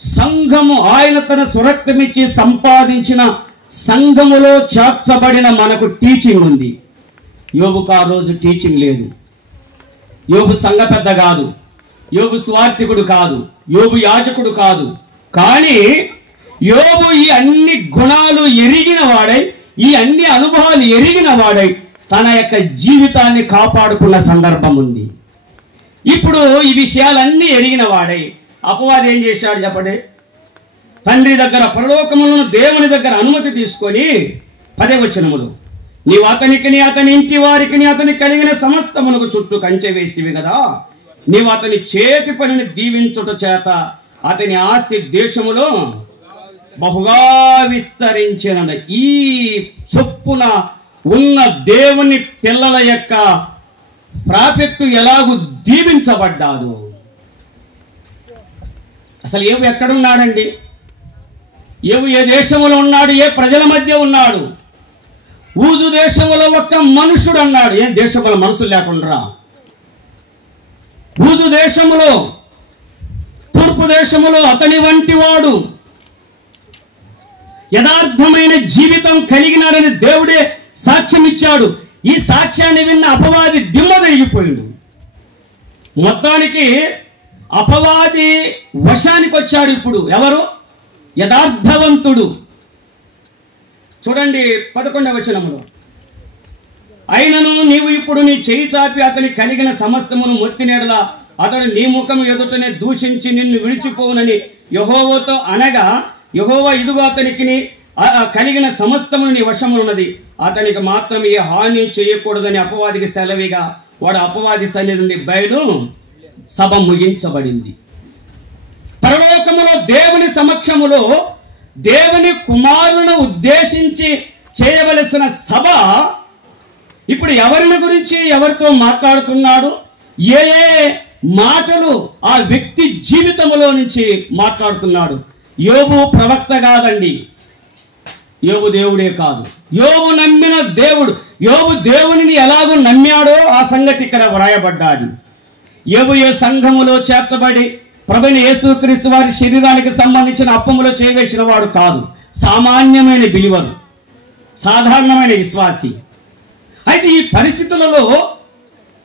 సంఘము, ఆయన తన సురక్తమిచ్చి సంపాదించిన సంఘములో చేర్చబడిన మనకు టీచింగ్ ఉంది. యోబుకు ఆ రోజు టీచింగ్ లేదు. యోబు సంఘ పెద్ద కాదు, యోబు స్వార్థికుడు కాదు, యోబు యాజకుడు కాదు. కానీ యోబు ఈ అన్ని గుణాలు ఎరిగిన వాడై, ఈ అన్ని అనుభవాలు ఎరిగిన వాడై తన యొక్క జీవితాన్ని కాపాడుకున్న సందర్భం ఉంది. ఇప్పుడు ఈ విషయాలన్నీ ఎరిగిన వాడై అపవాది ఏం చేశాడు చెప్పండి? తండ్రి దగ్గర, పరలోకములను దేవుని దగ్గర అనుమతి తీసుకొని 10వ వచనములు, నీవు అతనికిని అతని ఇంటి వారికిని అతని కలిగిన సమస్తమునకు చుట్టూ కంచె వేసివి కదా, నీవు అతని చేతి పనిని దీవించుట చేత అతని ఆస్తి దేశములో బహుగా విస్తరించిన. ఈ చొప్పున ఉన్న దేవుని పిల్లల యొక్క ప్రాఫిట్ ఎలాగూ దీవించబడ్డాడు. అసలు యోబు ఎక్కడున్నాడండి? యోబు ఏ దేశంలో ఉన్నాడు? ఏ ప్రజల మధ్య ఉన్నాడు? ఊజు దేశంలో ఒక్క మనుషుడు అన్నాడు. ఏ దేశంలో మనుషులు లేకుండా? ఊజు దేశములో, తూర్పు దేశములో అతని వంటి వాడు యథార్థమైన జీవితం కలిగినాడని దేవుడే సాక్ష్యం ఇచ్చాడు. ఈ సాక్ష్యాన్ని విన్న అపవాది దిమ్మదరిగిపోయాడు. మొత్తానికి అపవాది వశానికి వచ్చాడు. ఇప్పుడు ఎవరు? యథార్థవంతుడు. చూడండి 11వ వచనములో, అయినను నీవు ఇప్పుడు నీ చేయి చాపి అతని కలిగిన సమస్తమును మొత్తినేడల అతడు నీ ముఖము ఎదుటనే దూషించి నిన్ను విడిచిపోవునని యెహోవాతో అనగా, యెహోవా ఇదిగో అతనికి కలిగిన సమస్తమును నీ వశమున్నది, అతనికి మాత్రం ఏ హాని చేయకూడదని అపవాదికి సెలవిగా వాడు అపవాది సన్నిధి నుండి బయలు సభ ముగించబడింది. పరలోకములో దేవుని సమక్షములో దేవుని కుమారులను ఉద్దేశించి చేయవలసిన సభ ఇప్పుడు ఎవరిని గురించి ఎవరితో మాట్లాడుతున్నాడు? ఏ ఏ మాటలు ఆ వ్యక్తి జీవితంలో నుంచి మాట్లాడుతున్నాడు? యోబు ప్రవక్త కాదండి, యోబు దేవుడే కాదు. యోబు నమ్మిన దేవుడు, యోబు దేవునిని ఎలాగో నమ్మాడో ఆ సంగతి ఇక్కడ వ్రాయబడ్డాది. యోబు ఏ సంఘములో చేర్చబడి ప్రభువైన యేసుక్రీస్తు వారి శరీరానికి సంబంధించిన అప్పములో చేయవేసిన వాడు కాదు. సామాన్యమైన బిలివరు, సాధారణమైన విశ్వాసి. అయితే ఈ పరిస్థితులలో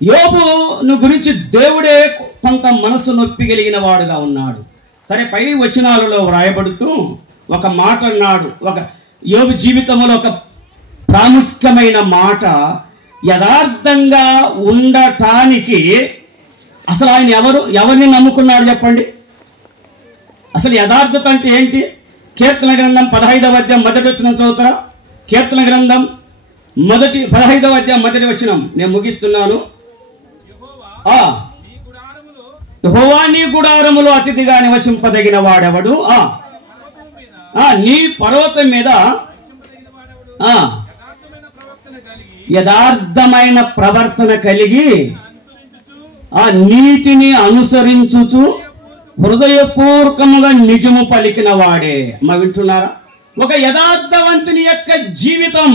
యోబును గురించి దేవుడే కొంత మనసు నొప్పి కలిగిన వాడుగా ఉన్నాడు. సరే, పై వచనాలలో వ్రాయబడుతూ ఒక మాట అన్నాడు. ఒక యోబు జీవితంలో ఒక ప్రాముఖ్యమైన మాట, యథార్థంగా ఉండటానికి అసలు ఆయన ఎవరిని నమ్ముకున్నాడు చెప్పండి? అసలు యథార్థత అంటే ఏంటి? కీర్తన గ్రంథం 15వ అధ్యాయం మొదటి వచనం చదువుతారా? కీర్తన గ్రంథం 15వ అధ్యాయం మొదటి వచనం నేను ముగిస్తున్నాను. యెహోవా నీ గుడారములో అతిథిగా నివసింపదగిన వాడెవడు? నీ పర్వతం మీద యథార్థమైన ప్రవర్తన కలిగి నీతిని అనుసరించుచు హృదయపూర్వకముగా నిజము పలికిన వాడే. వింటున్నారా? ఒక యథార్థవంతుని యొక్క జీవితం,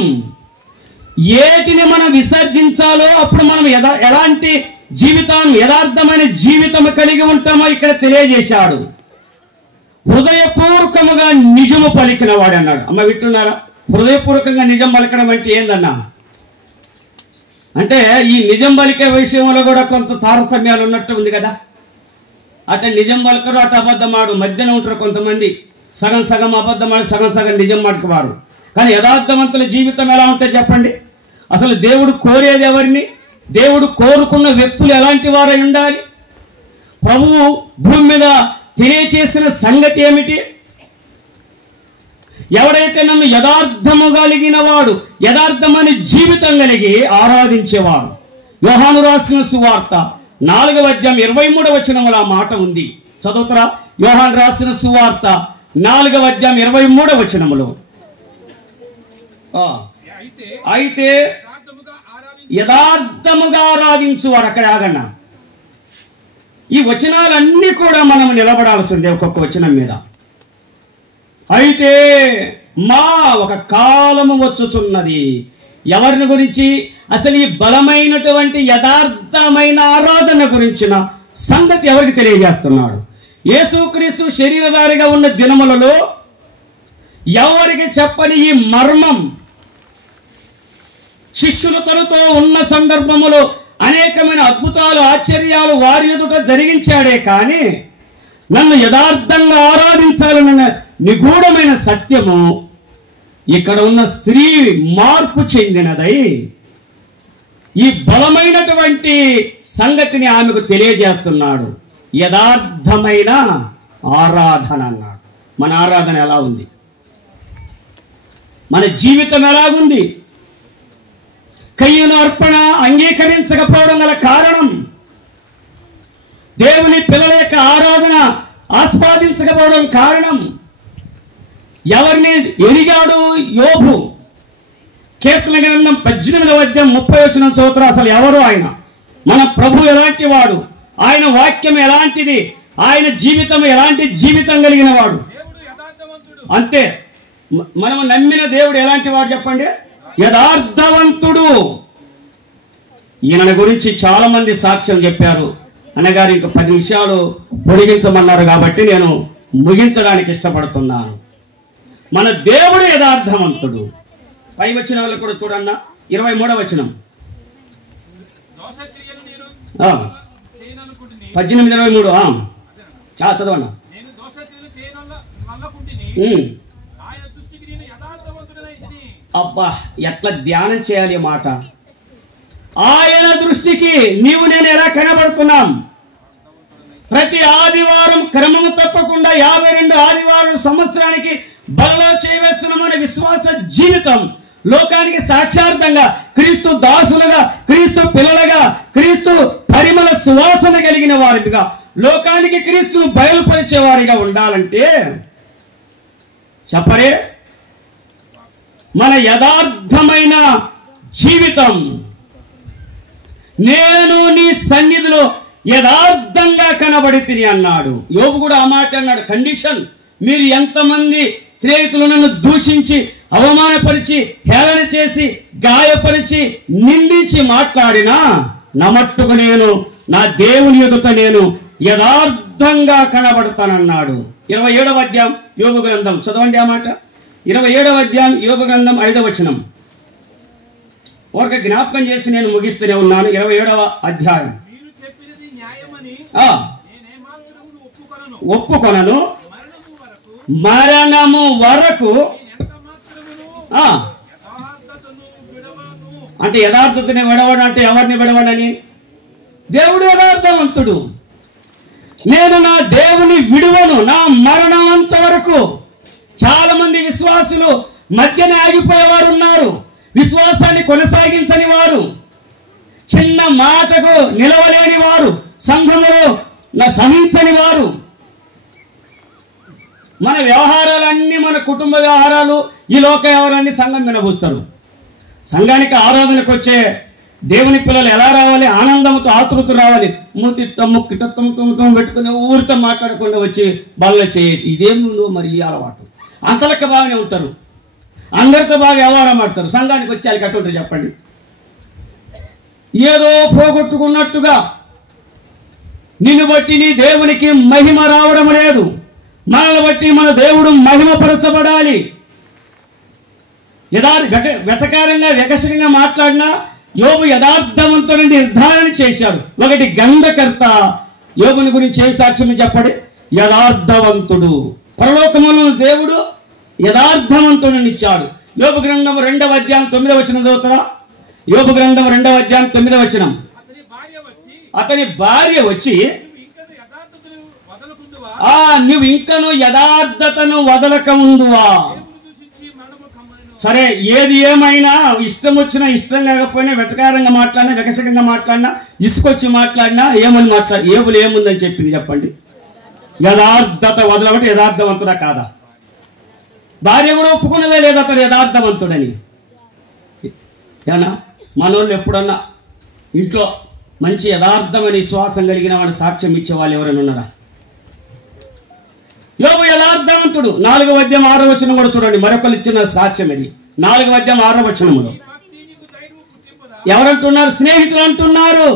ఏటిని మనం విసర్జించాలో అప్పుడు మనం ఎలాంటి జీవితం, యథార్థమైన జీవితం కలిగి ఉంటామో ఇక్కడ తెలియజేశాడు. హృదయపూర్వకముగా నిజము పలికిన వాడు అన్నాడు. వింటున్నారా? హృదయపూర్వకంగా నిజం పలకడం అంటే ఏందన్నా? అంటే ఈ నిజం పలికే విషయంలో కూడా కొంత తారతమ్యాలు ఉన్నట్టు ఉంది కదా. అటు నిజం పలకరు, అటు అబద్ధమాడు, మధ్యన ఉంటారు కొంతమంది. సగం సగం అబద్ధమాడు, సగం సగం నిజం పలుకువారు. కానీ యథార్థవంతుల జీవితం ఎలా ఉంటుంది చెప్పండి? అసలు దేవుడు కోరేది ఎవరిని? దేవుడు కోరుకున్న వ్యక్తులు ఎలాంటి వారై ఉండాలి? ప్రభువు భూమి మీద తెలియచేసిన సంగతి ఏమిటి? ఎవడైతే నన్ను యథార్థము కలిగిన వాడు, యథార్థమైన జీవితం కలిగి ఆరాధించేవాడు. యోహాను రాసిన సువార్త 4వ అధ్యాయం 23వ వచనములో ఆ మాట ఉంది. చదువుతారా? యోహాను రాసిన సువార్త 4వ అధ్యాయం 23వ వచనములో, అయితే యథార్థముగా ఆరాధించువారు. అక్కడ ఆగన్నా. ఈ వచనాలన్నీ కూడా మనం నిలబడాల్సిందే ఒక్కొక్క వచనం మీద. అయితే ఒక కాలము వచ్చుచున్నది. ఎవరిని గురించి? అసలు ఈ బలమైనటువంటి యథార్థమైన ఆరాధన గురించిన సంగతి ఎవరికి తెలియజేస్తున్నాడు? యేసుక్రీస్తు శరీరధారిగా ఉన్న దినములలో ఎవరికి చెప్పని ఈ మర్మం శిష్యులు తనతో ఉన్న సందర్భములో అనేకమైన అద్భుతాలు, ఆశ్చర్యాలు వారి ఎదుట జరిగించాడే. కానీ నన్ను యథార్థంగా ఆరాధించాలన్న నిగూఢమైన సత్యము ఇక్కడ ఉన్న స్త్రీ మార్పు చెందినదై ఈ బలమైనటువంటి సంగతిని ఆమెకు తెలియజేస్తున్నాడు. యథార్థమైన ఆరాధన అన్నాడు. మన ఆరాధన ఎలా ఉంది? మన జీవితం ఎలాగుంది? కయ్యను అర్పణ అంగీకరించకపోవడం గల కారణం, దేవుని పిల్లల యొక్క ఆరాధన ఆస్వాదించకపోవడం కారణం, ఎవరిని ఎరిగాడు యోబు? కీర్తన గ్రంథం 18వ అధ్యాయం 30వ వచనం చదువుతారు. అసలు ఎవరు ఆయన? మన ప్రభు ఎలాంటి వాడు? ఆయన వాక్యం ఎలాంటిది? ఆయన జీవితం ఎలాంటి జీవితం కలిగిన వాడు? అంతే. మనం నమ్మిన దేవుడు ఎలాంటి వాడు చెప్పండి? యథార్థవంతుడు. ఈయన గురించి చాలా మంది సాక్ష్యం చెప్పారు. అన్నగారు ఇంక 10 నిమిషాలు పొడిగించమన్నారు కాబట్టి నేను ముగించడానికి ఇష్టపడుతున్నాను. మన దేవుడు యథార్థవంతుడు. పై వచనాలు కూడా చూడన్నా. 23వ వచనం, 18:23 చదవన్నా. అబ్బా, ఎట్లా ధ్యానం చేయాలి మాట. ఆయన దృష్టికి నీవు నేను ఎలా కనబడుతున్నాం? ప్రతి ఆదివారం క్రమము తప్పకుండా 52 ఆదివారం సంవత్సరానికి బలలో చేయవేస్తున్నామనే విశ్వాస జీవితం లోకానికి సాక్షార్థంగా, క్రీస్తు దాసులుగా, క్రీస్తు పిల్లలుగా, క్రీస్తు పరిమళ సువాసన కలిగిన వారిగా, లోకానికి క్రీస్తును బయలుపరిచే వారిగా ఉండాలంటే చెప్పరే మన యథార్థమైన జీవితం. నేను నీ సన్నిధిలో యథార్థంగా కనబడితిని అన్నాడు. యోబు కూడా ఆ మాట అన్నాడు. కండిషన్, మీరు ఎంతమంది స్నేహితులు నన్ను దూషించి, అవమానపరిచి, హేళన చేసి, గాయపరిచి, నిందించి మాట్లాడినా నా మట్టుకు నేను నా దేవుని ఎదుట నేను యథార్థంగా కనబడతానన్నాడు. 27వ అధ్యాయం యోబు గ్రంథం చదవండి ఆ మాట. 27వ అధ్యాయం యోబు గ్రంథం 5వ వచనం. ఒక జ్ఞాపకం చేసి నేను ముగిస్తూనే ఉన్నాను. 27వ అధ్యాయం. ఒప్పుకొనను, మరణము వరకు. అంటే యథార్థతని విడవడం అంటే ఎవరిని విడవడని? దేవుడు యథార్థవంతుడు. నేను నా దేవుని విడువను నా మరణాంత వరకు. చాలా మంది విశ్వాసులు మధ్యనే ఆగిపోయేవారు ఉన్నారు. విశ్వాసాన్ని కొనసాగించని వారు, చిన్న మాటకు నిలవలేని వారు, సంఘములో సహించని వారు. మన వ్యవహారాలన్నీ, మన కుటుంబ వ్యవహారాలు, ఈ లోక వ్యవహారాన్ని సంఘం వినబూస్తారు. సంఘానికి ఆరాధనకు వచ్చే దేవుని పిల్లలు ఎలా రావాలి? ఆనందంతో, ఆతృత రావాలి. ముక్కిటం పెట్టుకుని ఊరితో మాట్లాడకుండా వచ్చి బల్ల చేయొచ్చు. ఇదేముందో మరి ఈ అలవాటు. అంతలక్క బాగానే ఉంటారు, అందరితో బాగా వ్యవహారం ఆడతారు. సంఘానికి వచ్చి వాళ్ళకి అట్టుంటారు చెప్పండి. ఏదో పోగొట్టుకున్నట్టుగా నిన్ను బట్టి నీ దేవునికి మహిమ రావడం లేదు. మనల్ని బట్టి మన దేవుడు మహిమపరచబడాలి. వెటకారంగా వికసంగా మాట్లాడినా యోబు యథార్థవంతుడిని నిర్ధారణ చేశాడు. ఒకటి గ్రంథకర్త యోబుని గురించి ఏం సాక్ష్యం చెప్పండి? యథార్థవంతుడు. పరలోకములో దేవుడు యథార్థవంతుడిని ఇచ్చాడు. యోబు గ్రంథం 2వ అధ్యాయం 9వ వచనం చదువుతారా? యోబు గ్రంథం 2వ అధ్యాయం 9వ వచనం. అతని భార్య వచ్చి, నువ్వు ఇంకను యథార్థతను వదలక ఉండువా. సరే, ఏది ఏమైనా ఇష్టం వచ్చినా ఇష్టం లేకపోయినా వెటకారంగా మాట్లాడినా, వికసకంగా మాట్లాడినా, ఇసుకొచ్చి మాట్లాడినా ఏమని ఏబులు ఏముందని చెప్పింది చెప్పండి? యథార్థత వదలబట్టి యథార్థవంతుడా కాదా? భార్య కూడా ఒప్పుకున్నదే లేదు అతడు యథార్థవంతుడని. ఏమన్నా మనోళ్ళు ఎప్పుడన్నా ఇంట్లో మంచి యథార్థమని విశ్వాసం కలిగిన వాడు సాక్ష్యం ఇచ్చే వాళ్ళు ఎవరైనా ఉన్నారా? యోబు యథార్థవంతుడు. 4వ అధ్యాయం 6వ వచనం కూడా చూడండి. మరొకరు ఇచ్చిన సాక్ష్యం ఇది. 4వ అధ్యాయం 6వ వచనములో ఎవరంటున్నారు? స్నేహితులు అంటున్నారు,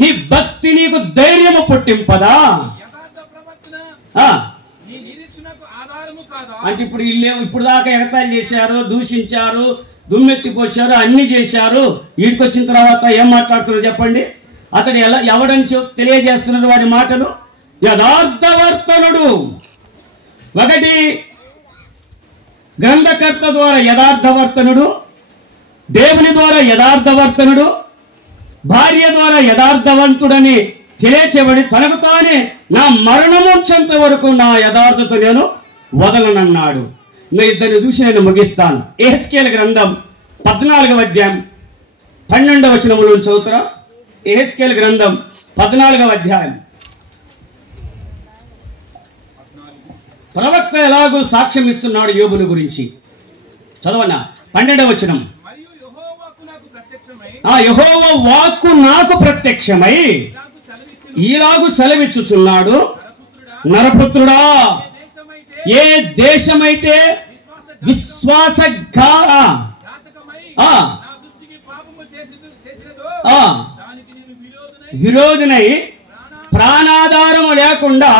నీ భక్తి నీకు ధైర్యము పుట్టింపదా? అంటే ఇప్పుడు దాకా ఎగతాళి చేశారు, దూషించారు, దుమ్మెత్తిపోశారు, అన్ని చేశారు. వీటికి వచ్చిన తర్వాత ఏం మాట్లాడుతున్నారు చెప్పండి? అతడు ఎవడని తెలియజేస్తున్నారు వాడి మాటలు? యథార్థవర్తనుడు. ఒకటి గ్రంథకర్త ద్వారా యథార్థవర్తనుడు, దేవుని ద్వారా యథార్థవర్తనుడు, భార్య ద్వారా యథార్థవంతుడని తెలియచేయబడి తనకు తానే నా మరణమోక్షంత వరకు నా యథార్థత నేను వదలనన్నాడు. ఇంకా ఇద్దరిని చూసి నేను ముగిస్తాను. యెహెజ్కేలు గ్రంథం 14వ అధ్యాయం 12వ వచనముల నుంచి చదువుతారా? యెహెజ్కేలు గ్రంథం 14వ అధ్యాయం. ప్రవక్త ఎలాగూ సాక్ష్యం ఇస్తున్నాడు యోబుని గురించి. చదవనా 12వ వచనం. యెహోవా వాక్కు నాకు ప్రత్యక్షమై ఈలాగు సెలవిచ్చుచున్నాడు, నరపుత్రుడా, ఏ దేశమైతే విరోధునై ప్రాణాధారము లేకుండా,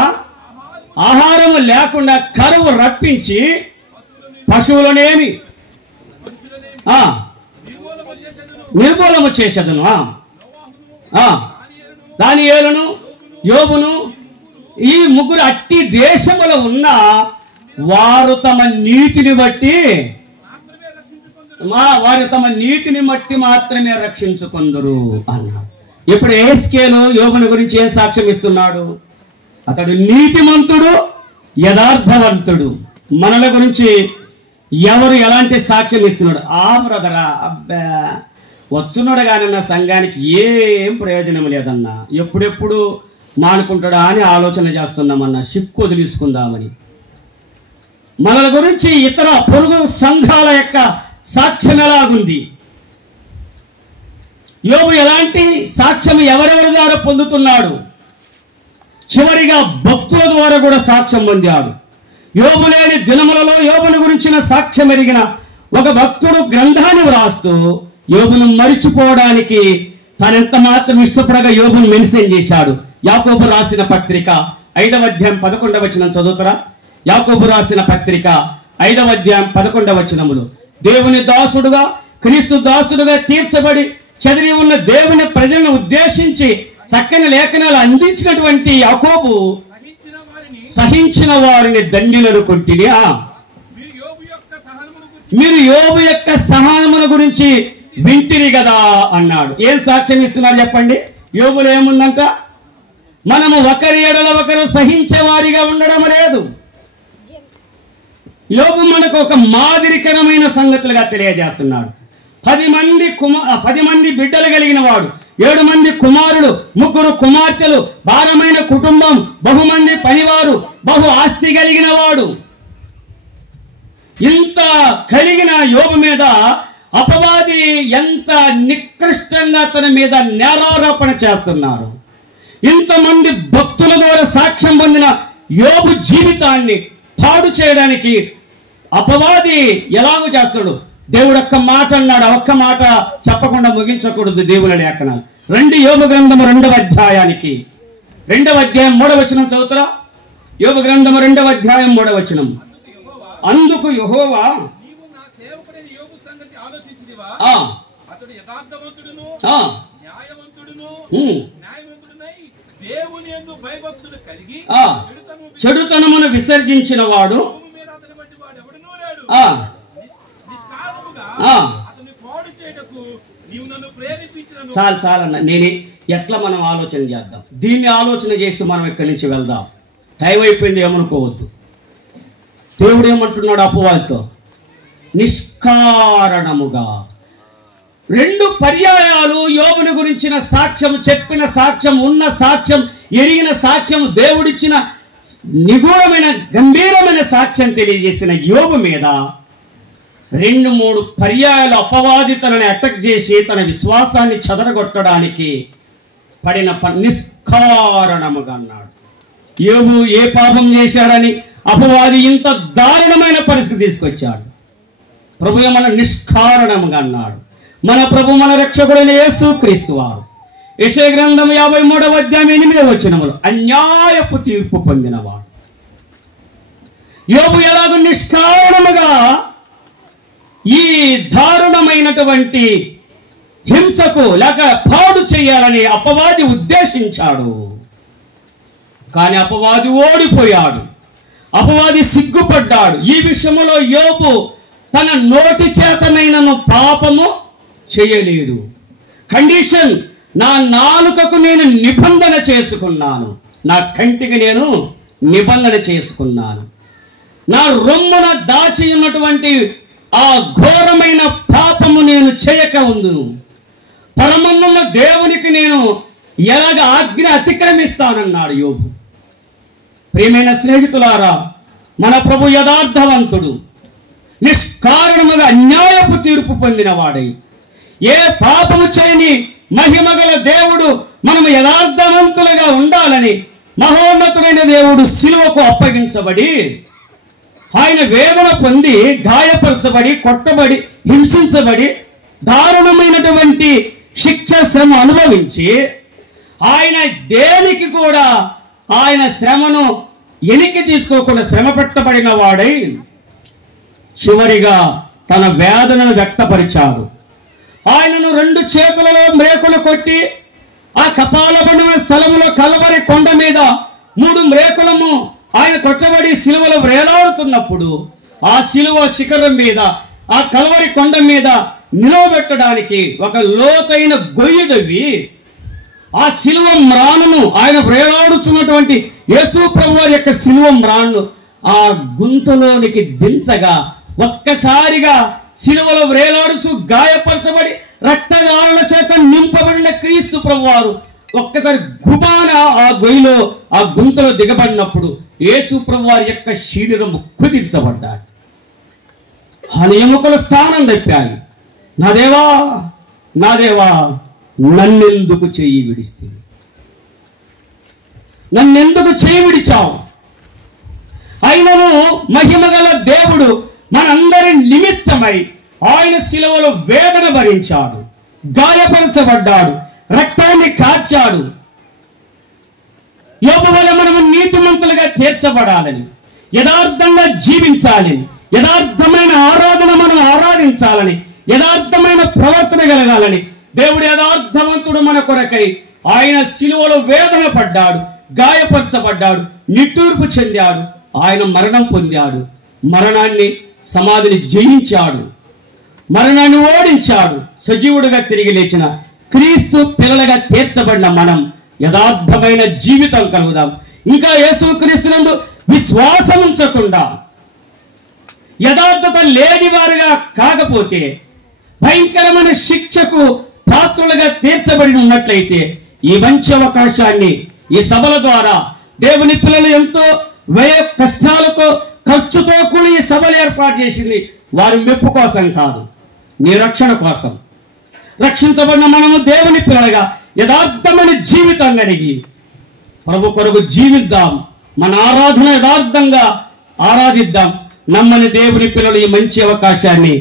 ఆహారము లేకుండా కరువు రప్పించి పశువులనేమి నిర్మూలము చేసేదను. దానియేలును, యోబును, ఈ ముగ్గురు అట్టి దేశములో ఉన్న వారు తమ నీతిని బట్టి మాత్రమే రక్షించుకొందురు అన్నాడు. ఇప్పుడు యెహెజ్కేలు యోబుని గురించి ఏం సాక్ష్యం ఇస్తున్నాడు? అతడు నీతిమంతుడు, యథార్థవంతుడు. మనల గురించి ఎవరు ఎలాంటి సాక్ష్యం ఇస్తున్నాడు? బ్రదరా, అబ్బా వచ్చున్నాడు కానీ నా సంఘానికి ఏం ప్రయోజనం లేదన్నా, ఎప్పుడెప్పుడు మానుకుంటాడా అని ఆలోచన చేస్తున్నామన్నా, సిక్కు వదిలిసుకుందామని. మనల గురించి ఇతర పొరుగు సంఘాల యొక్క సాక్ష్యం ఎలాగుంది? యోబు ఎలాంటి సాక్ష్యం ఎవరెవరి ద్వారా పొందుతున్నాడు? చివరిగా భక్తుల ద్వారా కూడా సాక్ష్యం పొందాడు. యోబు లేని దినములలో యోబుని గురించిన సాక్ష్యం ఎరిగిన ఒక భక్తుడు గ్రంథాన్ని వ్రాస్తూ యోబును మరిచిపోవడానికి తనెంత మాత్రం ఇష్టపడగా యోబును మెన్షన్ చేశాడు. యాకోబు రాసిన పత్రిక 5వ అధ్యాయం 11వ వచనం చదువుతారా? యాకోబు రాసిన పత్రిక 5వ అధ్యాయం 11వ వచనములో దేవుని దాసుడుగా క్రీస్తు దాసుడుగా తీర్చబడి చెదిరి ఉన్న దేవుని ప్రజలను ఉద్దేశించి చక్కని లేఖనాలు అందించినటువంటి యాకోబు సహించిన వారిని దండిలను కొట్టిని. మీరు యోబు యొక్క సహనముల గురించి వింటిరి కదా అన్నాడు. ఏం సాక్ష్యం ఇస్తున్నారు చెప్పండి? యోబులో ఏముందంట? మనము ఒకరి ఎడల ఒకరు సహించే వారిగా ఉండడం లేదు. యోబు మనకు ఒక మాదిరికరమైన సంగతులుగా తెలియజేస్తున్నాడు. 10 మంది బిడ్డలు కలిగిన వాడు, 7 మంది కుమారులు, 3 కుమార్తెలు, భారమైన కుటుంబం, బహుమంది పనివారు, బహు ఆస్తి కలిగిన వాడు. ఇంత కలిగిన యోబు మీద అపవాది ఎంత నికృష్టంగా తన మీద నేరారోపణ చేస్తున్నారు. ఇంతమంది భక్తుల ద్వారా సాక్ష్యం పొందిన యోబు జీవితాన్ని పాడు చేయడానికి అపవాది ఎలాగో చేస్తాడు. దేవుడు ఒక్క మాట అన్నాడు, ఒక్క మాట చెప్పకుండా ముగించకూడదు దేవుని లేఖనాలు. యోబు గ్రంథము 2వ అధ్యాయానికి 2వ అధ్యాయం 3వ వచనం చదువుతారా? యోబు గ్రంథము 2వ అధ్యాయం 3వ వచనం. అందుకు యెహోవా చెడుతనమును విసర్జించిన వాడు చాలన్న నేను ఎట్లా మనం ఆలోచన చేద్దాం. దీన్ని ఆలోచన చేసి మనం ఇక్కడి నుంచి వెళ్దాం. టైం అయిపోయింది ఏమనుకోవద్దు. దేవుడు ఏమంటున్నాడు అపవాదితో? నిష్కారణముగా 2 పర్యాయాలు యోబుని గురించిన సాక్ష్యం, చెప్పిన సాక్ష్యం, ఉన్న సాక్ష్యం, ఎరిగిన సాక్ష్యం, దేవుడిచ్చిన నిగూఢమైన గంభీరమైన సాక్ష్యం తెలియజేసిన యోబు మీద 2-3 పర్యాయాలు అపవాది తనని అటాక్ చేసి తన విశ్వాసాన్ని చెదరగొట్టడానికి పడిన నిష్కారణముగా అన్నాడు. యోబు ఏ పాపం చేశాడని అపవాది ఇంత దారుణమైన పరిస్థితి తీసుకొచ్చాడు? ప్రభు మన నిష్కారణముగా అన్నాడు. మన ప్రభు మన రక్షకుడైన యేసుక్రీస్తు వారు యెషయా గ్రంథం 53వ అధ్యాయం 8వ వచనములో అన్యాయపు తీర్పు పొందినవాడు. యోబు ఎలాగో నిష్కారణముగా ఈ దారుణమైనటువంటి హింసకు లేక పాడు చేయాలని అపవాది ఉద్దేశించాడు. కానీ అపవాది ఓడిపోయాడు. అపవాది సిగ్గుపడ్డాడు. ఈ విషయంలో యోబు తన నోటి చేతనైనను పాపము చేయలేదు. కండిషన్, నా నాలుకకు నేను నిబంధన చేసుకున్నాను, నా కంటికి నేను నిబంధన చేసుకున్నాను, నా రొమ్మున దాచి ఉన్నటువంటి ఆ ఘోరమైన పాపము నేను చేయక ఉందు, పరమన్న దేవునికి నేను ఎలాగ ఆజ్ఞ అతిక్రమిస్తానన్నాడు యోబు. ప్రియమైన స్నేహితులారా, మన ప్రభు యథార్థవంతుడు, నిష్కారణముగా అన్యాయపు తీర్పు పొందిన వాడై ఏ పాపము చేయని మహిమగల దేవుడు మనము యథార్థవంతులుగా ఉండాలని మహోన్నతుడైన దేవుడు శిలువకు అప్పగించబడి ఆయన వేదన పొంది గాయపరచబడి కొట్టబడి హింసించబడి దారుణమైనటువంటి శిక్ష శ్రమ అనుభవించి ఆయన దేనికి కూడా ఆయన శ్రమను ఎనికి తీసుకోకుండా శ్రమ పెట్టబడిన వాడై చివరిగా తన వేదనను వ్యక్తపరిచాడు. ఆయనను 2 చేతులలో మ్రేకులు కొట్టి ఆ కపాలబండ స్థలములో కలవరి కొండ మీద 3 మ్రేకులము ఆయన కొట్టబడి సిలువలో వేలాడుతున్నప్పుడు ఆ సిలువ శిఖరం మీద ఆ కలవరి కొండ మీద నిలవబెట్టడానికి ఒక లోతైన గొయ్యి దవ్వి ఆ సిలువ మ్రానును ఆయన వేలాడుచున్నటువంటి యేసు ప్రభువారి యొక్క సిలువ మ్రాను ఆ గుంతలోనికి దించగా ఒక్కసారిగా సిలువలో వేలాడుచు గాయపరచబడి రక్తగారుల చేత నింపబడిన క్రీస్తు ప్రభువారు ఒక్కసారి గుబాన ఆ గొయ్యిలో ఆ గుంతలో దిగబడినప్పుడు యేసు ప్రభువారి యొక్క శరీరము కుదించబడ్డాడు. ఆ ఎముకల స్థానం తప్పాయి. నా దేవా నా దేవా నన్నెందుకు చేయి విడిస్తుంది, నన్నెందుకు చేయి విడిచావు? అయినను మహిమగల దేవుడు మనందరి నిమిత్తమై ఆయన శిలువలో వేదన భరించాడు, గాయపరచబడ్డాడు, రక్తాన్ని కార్చాడు. యోబు వల్ల మనము నీతిమంతులుగా తీర్చబడాలని, యథార్థంగా జీవించాలని, యథార్థమైన ఆరాధన మనం ఆరాధించాలని, యథార్థమైన ప్రవర్తన కలగాలని, దేవుడు యథార్థవంతుడు మన కొరకై ఆయన శిలువలో వేదన పడ్డాడు, గాయపరచబడ్డాడు, నిట్టూర్పు చెందాడు, ఆయన మరణం పొందాడు, మరణాన్ని సమాధిని జయించాడు, మరణాన్ని ఓడించాడు. సజీవుడిగా తిరిగి లేచిన క్రీస్తు పిల్లలుగా తీర్చబడిన మనం యథార్థమైన జీవితం కలుగుదాం. ఇంకా యేసుక్రీస్తునందు విశ్వాసం ఉంచకుండా యథార్థత లేని వారుగా కాకపోతే భయంకరమైన శిక్షకు పాత్రులుగా తీర్చబడి ఉన్నట్లయితే ఈ మంచి అవకాశాన్ని ఈ సభల ద్వారా దేవుని పిల్లలు ఎంతో వ్యయ కష్టాలతో ఖర్చుతో కూడి ఈ సభలు ఏర్పాటు చేసింది వారి మెప్పు కోసం కాదు, నీ రక్షణ కోసం. రక్షించబడిన మనము దేవుని పిల్లలుగా యథార్థమైన జీవితం కలిగి ప్రభు కొరకు జీవిద్దాం. మన ఆరాధన యథార్థంగా ఆరాధిద్దాం. నమ్మని దేవుని పిల్లలు ఈ మంచి అవకాశాన్ని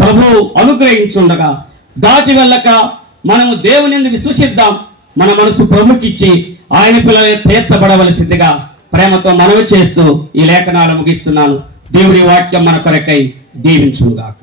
ప్రభు అనుగ్రహించుండగా దాటి వెళ్ళక మనము దేవుని విశ్వసిద్దాం. మన మనసు ప్రభుకిచ్చి ఆయన పిల్లలు తీర్చబడవలసిందిగా ప్రేమతో మనవి చేస్తూ ఈ లేఖనాలు ముగిస్తున్నాను. దేవుడి వాక్యం మన కొరకై దీవించుగాక.